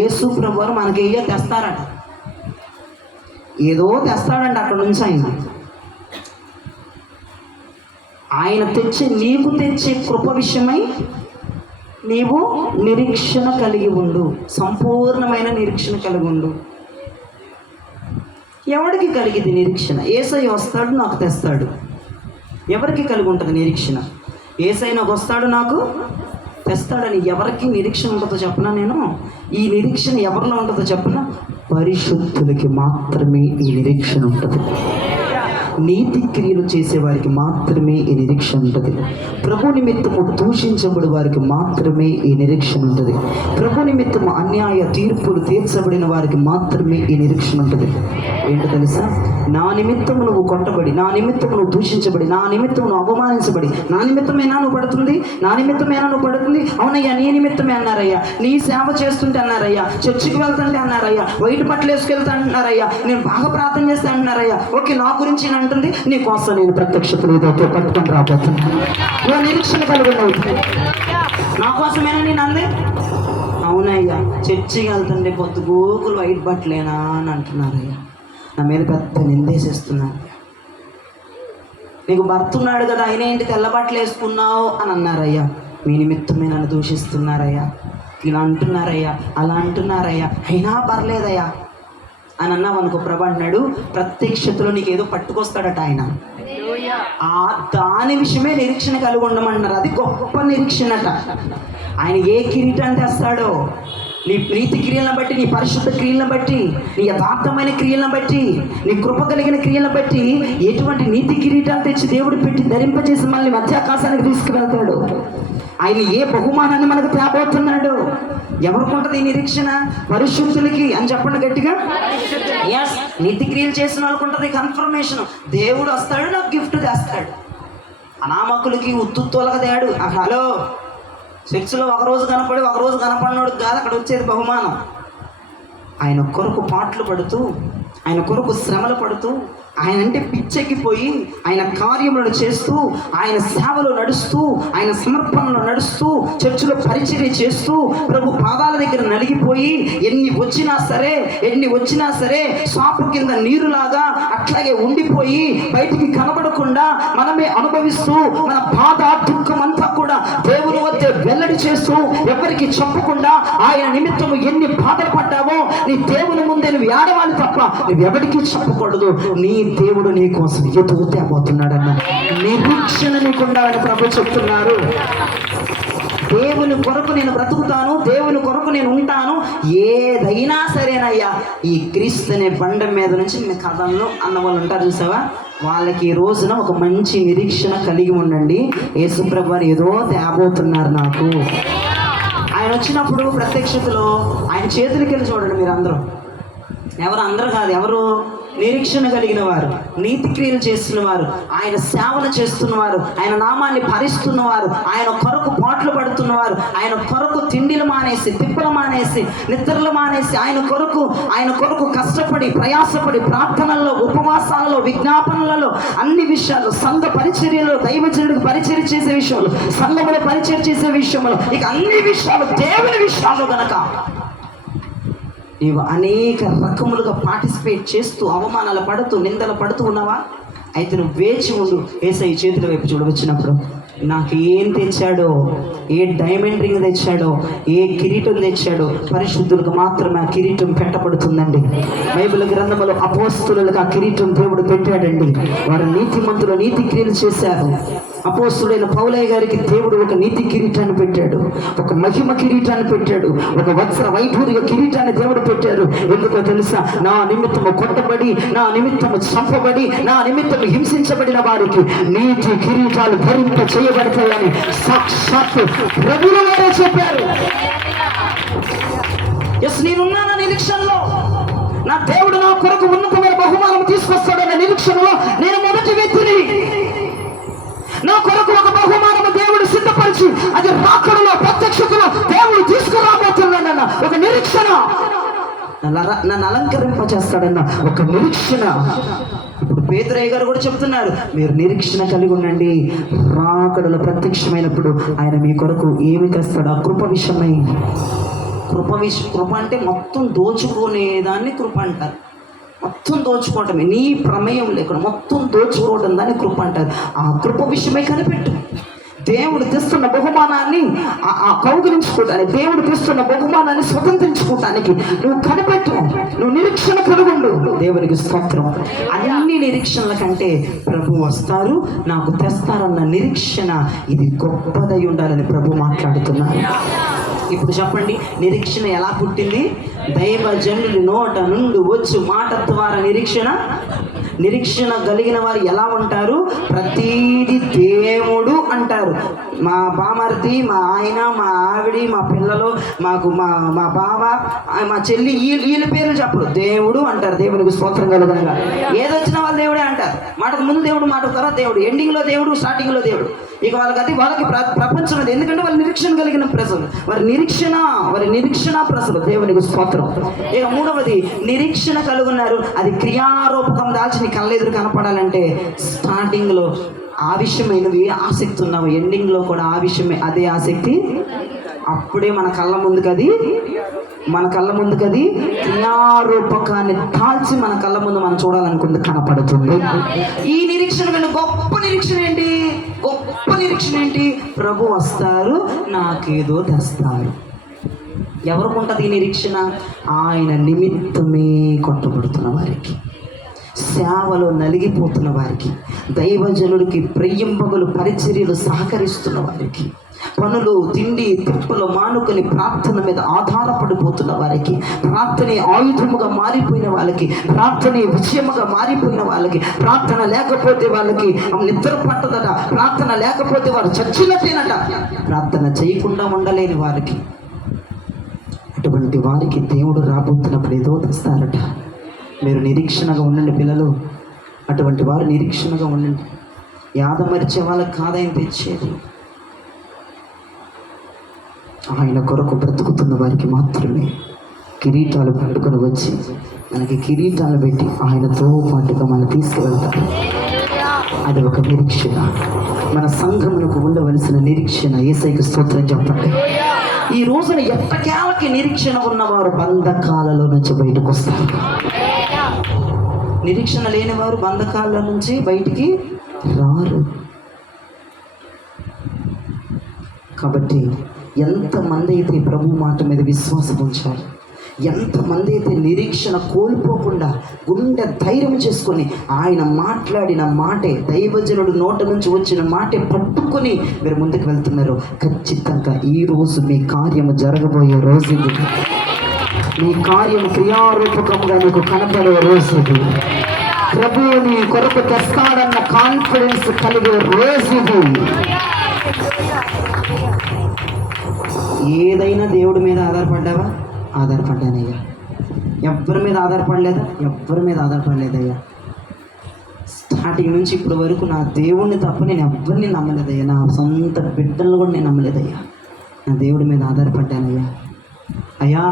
యేసు ప్రభువారు మనకి ఏయో తెస్తారట, ఏదో తెస్తాడంట అక్కడ నుంచి. ఆయన తెచ్చే, నీకు తెచ్చే కృప విషయమై నీవు నిరీక్షణ కలిగి ఉండు, సంపూర్ణమైన నిరీక్షణ కలిగి ఉండు. ఎవరికి కలిగింది నిరీక్షణ? యేసయ్య వస్తాడు, నాకు తెస్తాడు. ఎవరికి కలిగి ఉంటుంది నిరీక్షణ? యేసయ్య నాకు వస్తాడు, నాకు తెస్తాడని ఎవరికి నిరీక్షణ ఉంటుందో చెప్పనా? నేను ఈ నిరీక్షణ ఎవరిలో ఉంటుందో చెప్పనా? పరిశుద్ధులకి మాత్రమే ఈ నిరీక్షణ ఉంటుంది. నీతి క్రియలు చేసేవారికి మాత్రమే ఈ నిరీక్షణ ఉంటుంది. ప్రభు నిమిత్తము దూషించబడి వారికి మాత్రమే ఈ నిరీక్షణ ఉంటుంది. ప్రభు నిమిత్తము అన్యాయ తీర్పులు తీర్చబడిన వారికి మాత్రమే ఈ నిరీక్షణ ఉంటుంది. ఏంటో తెలుసా? నా నిమిత్తము నువ్వు కొట్టబడి, నా నిమిత్తము నువ్వు దూషించబడి, నా నిమిత్తము నువ్వు అవమానించబడి, నా నిమిత్తమేనా నువ్వు పడుతుంది, నా నిమిత్తమేనా నువ్వు పడుతుంది. అవునయ్యా, నీ నిమిత్తమే అన్నారయ్యా, నీ సేవ చేస్తుంటే అన్నారయ్యా, చర్చికి వెళ్తుంటే అన్నారయ్యా, వైట్ బట్టలు వేసుకెళ్తా అంటున్నారయ్యా, నేను బాగా ప్రార్థన చేస్తే అంటున్నారయ్యా. ఓకే, నా గురించి అంటుంది, నీ కోసం నేను ప్రత్యక్షతలు ఏదైతే పట్టుకొని రాబోతున్నా. నిరీక్షణ కలిగి అవుతుంది. నా కోసమేనా నేను అంది? అవునయ్యా, చర్చికి వెళ్తుంటే పొద్దుగూకులు వైట్ బట్టలేనా అని అంటున్నారయ్యా. నా మీద పెద్ద నిందేసేస్తున్నారు. నీకు భర్త ఉన్నాడు కదా, ఆయన ఏంటి తెల్ల బట్టలు వేసుకున్నావు అని అన్నారయ్యా. మీ నిమిత్తమే నన్ను దూషిస్తున్నారయ్యా, ఇలా అంటున్నారయ్యా, అలా అంటున్నారయ్యా, అయినా పర్లేదయ్యా అని అన్నావు అనుకో. ప్రభు అంటున్నాడు, ప్రత్యక్షతలో నీకు ఏదో పట్టుకొస్తాడట ఆయన. దాని విషయమే నిరీక్షణ కలిగి ఉండమంటున్నారు. అది గొప్ప నిరీక్షణట. ఆయన ఏ కిరీటాన్ని తెస్తాడో, నీ నీతి క్రియలను బట్టి, నీ పరిశుద్ధ క్రియలను బట్టి, నీ యథార్థమైన క్రియలను బట్టి, నీ కృప కలిగిన క్రియలను బట్టి ఎటువంటి నీతి కిరీటాలు తెచ్చి దేవుడు పెట్టి ధరింపజేసి మనల్ని మధ్యాకాశానికి తీసుకువెళ్తాడు. ఆయన ఏ బహుమానాన్ని మనకు తేబోతున్నాడు. ఎవరికి ఉంటుంది ఈ నిరీక్షణ? పరిశుద్ధులకి అని చెప్పండి గట్టిగా. ఎస్, నీతి క్రియలు చేసిన వాళ్ళకు ఉంటుంది కన్ఫర్మేషన్. దేవుడు వస్తాడు, నాకు గిఫ్ట్ తెస్తాడు. అనామకులకి ఉత్తుత్తులుగా తేడు. హలో, చర్చిలో ఒకరోజు కనపడి ఒకరోజు కనపడినోడు కాదు అక్కడ వచ్చేది బహుమానం. ఆయన కొరకు పాటలు పడుతూ, ఆయన కొరకు శ్రమలు పడుతూ, ఆయన అంటే పిచ్చెక్కిపోయి ఆయన కార్యములను చేస్తూ, ఆయన సేవలో నడుస్తూ, ఆయన సమర్పణలో నడుస్తూ, చర్చిలో పరిచర్య చేస్తూ, ప్రభు పాదాల దగ్గర నలిగిపోయి ఎన్ని వచ్చినా సరే సాపు కింద నీరులాగా అట్లాగే ఉండిపోయి బయటికి కనబడకుండా మనమే అనుభవిస్తూ, మన బాధ దుఃఖం అంతా కూడా దేవుని వద్ద వెల్లడి చేస్తూ, ఎవరికి చెప్పకుండా ఆయన నిమిత్తము ఎన్ని బాధలు పడ్డావో నీ దేవుని ముందే నువ్వు ఏడవాలి తప్ప నువ్వు ఎవరికి చెప్పకూడదు. నీ దేవుడు నీ కోసం ఎదుగు తేబోతున్నాడన్న నిరీక్షణ నీకు ఉండాలని ప్రభు చెప్తున్నారు. దేవుని కొరకు నేను బ్రతుకుతాను, దేవుని కొరకు నేను ఉంటాను, ఏదైనా సరేనయ్యా ఈ క్రీస్తు అనే బండ మీద నుంచి నేను కథలను అన్న వాళ్ళు ఉంటారు చూసావా, వాళ్ళకి ఈ రోజున ఒక మంచి నిరీక్షణ కలిగి ఉండండి. యేసుప్రభు వారు ఏదో తేబోతున్నారు నాకు. ఆయన వచ్చినప్పుడు ప్రత్యక్షతలో ఆయన చేతులకి వెళ్ళి చూడండి మీరు అందరూ. అందరూ కాదు, ఎవరు? నిరీక్షణ కలిగిన వారు, నీతి క్రియలు చేస్తున్నవారు, ఆయన సేవలు చేస్తున్నవారు, ఆయన నామాన్ని భరిస్తున్నవారు, ఆయన కొరకు పాటలు పడుతున్నవారు, ఆయన కొరకు తిండిలు మానేసి, తిప్పలు మానేసి, నిద్రలు మానేసి, ఆయన కొరకు కష్టపడి ప్రయాసపడి ప్రార్థనల్లో, ఉపవాసాలలో, విజ్ఞాపనలలో, అన్ని విషయాలు, సంఘ పరిచర్యలో, దైవజనుడికి పరిచర్య చేసే విషయంలో, సంఘములో పరిచర్య చేసే విషయంలో, ఇక అన్ని విషయాలు దేవుని విషయాలు గనక నీవు అనేక రకములుగా పార్టిసిపేట్ చేస్తూ అవమానాలు పడుతూ నిందలు పడుతూ ఉన్నావా? అయితే నువ్వు వేచి ఉండు. యేసయ్య చేతుల వైపు చూడవచ్చినప్పుడు నాకు ఏం తెచ్చాడో, ఏ డైమండ్ రింగ్ తెచ్చాడో, ఏ కిరీటం తెచ్చాడో, పరిశుద్ధులకు మాత్రమే ఆ కిరీటం పెట్టబడుతుందండి. బైబిల్ గ్రంథంలో అపోస్తులకు ఆ కిరీటం దేవుడు పెట్టాడండి. వారు నీతిమంతులు, నీతి క్రియలు చేశారు. అపోస్తుడైన పౌలయ్య గారికి దేవుడు ఒక నీతి కిరీటాన్ని పెట్టాడు, ఒక మహిమ కిరీటాన్ని పెట్టాడు, ఒక వత్సర వైఢూర్య కిరీటాన్ని దేవుడు పెట్టారు. ఎందుకో తెలుసా? నా నిమిత్తము కొట్టబడి, నా నిమిత్తము చంపబడి, నా నిమిత్తము హింసించబడిన వారికి నీతి కిరీటాలు ధరింప చేయబడతాయని సాక్షాత్తు ప్రభువు వారే చెప్పారు. నేనున్నాను నిరీక్షణలో. నా దేవుడు నా కొరకు ఉన్నతమైన బహుమానం తీసుకొస్తాడన్న నిరీక్షణలో నేను మొదటి వ్యక్తిని. నా కొరకు ఒక బహుమానము దేవుడు సిద్ధపరిచి అది రాకడలో ప్రత్యక్షతలో దేవుడు తీసుకురాబోతున్నాడన్న ఒక నిరీక్షణ, నన్ను అలంకరింపచేస్తాడన్న ఒక నిరీక్షణ. ఇప్పుడు పేతురయ్య గారు కూడా చెప్తున్నారు, మీరు నిరీక్షణ కలిగి ఉండండి. రాకడలో ప్రత్యక్షమైనప్పుడు ఆయన మీ కొరకు ఏమి తెస్తాడు? ఆ కృప విషయమై. కృప అంటే మొత్తం దోచుకునేదాన్ని కృప అంటారు. మొత్తం దోచుకోవటమే, నీ ప్రమేయం లేకుండా మొత్తం దోచుకోవడం దాన్ని కృప అంటారు. ఆ కృప విషయమై కనిపెట్టు. దేవుడు తెస్తున్న బహుమానాన్ని కౌగిలించుకోవటానికి, దేవుడు తెస్తున్న బహుమానాన్ని స్వతంత్రించుకోవటానికి నువ్వు కనిపెట్టు. నువ్వు నిరీక్షణ కలుగుండు. దేవునికి స్తోత్రం. అన్ని నిరీక్షణల కంటే ప్రభు వస్తారు, నాకు తెస్తారన్న నిరీక్షణ ఇది గొప్పదై ఉండాలని ప్రభు మాట్లాడుతున్నారు. ఇప్పుడు చెప్పండి, నిరీక్షణ ఎలా పుట్టింది? దైవజనుడి నోట నుండి వచ్చు మాట ద్వారా నిరీక్షణ కలిగిన వారు ఎలా ఉంటారు? ప్రతీది దేవుడు అంటారు. మా బామర్ది, మా ఆయన, మా ఆవిడి, మా పిల్లలు, మా బావ, మా చెల్లి, వీళ్ళ పేర్లు చెప్పరు, దేవుడు అంటారు. దేవునికి స్తోత్రం కలుగునగా. ఏదొచ్చినా వాళ్ళు దేవుడే అంటారు. మాటకు ముందు దేవుడు, మాటకు తర్వాత దేవుడు, ఎండింగ్లో దేవుడు, స్టార్టింగ్లో దేవుడు. ఇక వాళ్ళకి ప్రపంచం అది. ఎందుకంటే వాళ్ళు నిరీక్షణ కలిగిన ప్రజలు, వారి నిరీక్షణ ప్రజలు. దేవునికి స్తోత్రం. ఇక మూడవది, నిరీక్షణ కలుగున్నారు, అది క్రియారూపకం దాల్చి నీ కళ్ళెదురు కనపడాలంటే స్టార్టింగ్లో ఆ విషయమై నువ్వు ఏ ఆసక్తి ఉన్నావు, ఎండింగ్లో కూడా ఆ విషయమే అదే ఆసక్తి. అప్పుడే మన కళ్ళ ముందుకు అది క్రియారూపకాన్ని తాల్చి మన కళ్ళ ముందు మనం చూడాలనుకుంది కనపడుతుంది. ఈ నిరీక్షణ మీద గొప్ప నిరీక్షణ ఏంటి? ప్రభు వస్తారు, నాకేదో తెస్తారు. ఎవరికి ఉంటుంది ఈ నిరీక్షణ? ఆయన నిమిత్తమే కొట్టబడుతున్న వారికి, సేవలో నలిగిపోతున్న వారికి, దైవజనుడికి ప్రియంబగులు పరిచర్యలు సహకరిస్తున్న వారికి, పనులు తిండి తిప్పలు మానుకొని ప్రార్థన మీద ఆధారపడిపోతున్న వారికి, ప్రార్థనే ఆయుధముగా మారిపోయిన వాళ్ళకి, ప్రార్థనే విజయముగా మారిపోయిన వాళ్ళకి, ప్రార్థన లేకపోతే వాళ్ళకి నిద్ర పట్టదట, ప్రార్థన లేకపోతే వారు చచ్చినట్టేనట, ప్రార్థన చేయకుండా ఉండలేని వారికి, అటువంటి వారికి దేవుడు రాబోతున్నప్పుడు ఏదో తెస్తారట. మీరు నిరీక్షణగా ఉండండి పిల్లలు, అటువంటి వారు నిరీక్షణగా ఉండండి. యాదమరిచే వాళ్ళకి కాదాయన తెచ్చేది, ఆయన కొరకు బ్రతుకుతున్న వారికి మాత్రమే కిరీటాలు పట్టుకొని వచ్చి మనకి కిరీటాలు పెట్టి ఆయనతో పాటుగా మనం తీసుకువెళ్తారు. అది ఒక నిరీక్షణ. మన సంఘమునకు ఉండవలసిన నిరీక్షణ. యేసయ్యకు స్తోత్రం చెప్పండి. ఈ రోజున ఎట్టకేలకి నిరీక్షణ ఉన్నవారు బంధకాలలో నుంచి బయటకు వస్తారు. నిరీక్షణ లేనివారు బంధకాల నుంచి బయటికి రారు. కాబట్టి ఎంతమంది అయితే ప్రభు మాట మీద విశ్వాసం ఉంచారు, ఎంతమంది అయితే నిరీక్షణ కోల్పోకుండా గుండె ధైర్యం చేసుకొని ఆయన మాట్లాడిన మాటే, దైవజనుడు నోట నుంచి వచ్చిన మాటే పట్టుకొని మీరు ముందుకు వెళ్తున్నారు, ఖచ్చితంగా ఈరోజు మీ కార్యము జరగబోయే రోజు ఇది. మీ కార్యం క్రియారూపకంగా మీకు కనపడే రోజు ఇది. ప్రభువు నీ కొరకు తెస్తాడన్న కాన్ఫిడెన్స్ కలిగే రోజు ఇది. ఏదైనా దేవుడి మీద ఆధారపడ్డావా? ఆధారపడ్డానయ్యా. ఎవ్వరి మీద ఆధారపడలేదయ్యా. స్టార్టింగ్ నుంచి ఇప్పటి వరకు నా దేవుడిని తప్ప నేను ఎవ్వరిని నమ్మలేదయ్యా. నా సొంత బిడ్డలను కూడా నేను నమ్మలేదయ్యా. నా దేవుడి మీద ఆధారపడ్డానయ్యా. అయ్యా,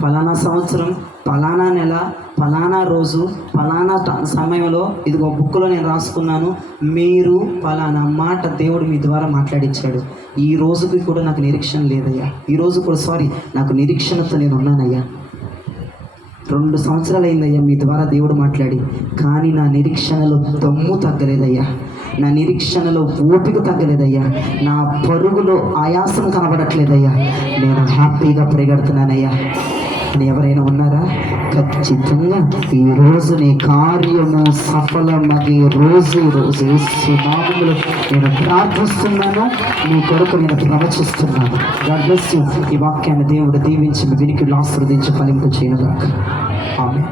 ఫలానా సంవత్సరం, ఫలానా నెల, ఫలానా రోజు, ఫలానా సమయంలో ఇదిగో బుక్లో నేను రాసుకున్నాను, మీరు ఫలానా మాట దేవుడు మీ ద్వారా మాట్లాడించాడు. ఈ రోజుకి కూడా నాకు నిరీక్షణ లేదయ్యా. నాకు నిరీక్షణతో నేను ఉన్నానయ్యా. 2 సంవత్సరాలు అయిందయ్యా మీ ద్వారా దేవుడు మాట్లాడి, కానీ నా నిరీక్షణలో దమ్ము తగ్గలేదయ్యా. నా నిరీక్షణలో ఓపిక తగ్గలేదయ్యా. నా పరుగులో ఆయాసం కనబడట్లేదయ్యా. నేను హ్యాపీగా పరిగెడుతున్నానయ్యా అని ఎవరైనా ఉన్నారా? ఖచ్చితంగా ఈరోజు నీ కార్యము సఫలమగే రోజు నామములో నేను ప్రార్థిస్తున్నాను. నీ కొరకు నేను ప్రవచిస్తున్నాను. God bless you. ఈ వాక్యాన్ని దేవుడు దీవించి మీ వినికిడిలో ఆశీర్వదించి ఫలింపు చేయనుగాక. ఆమేన్.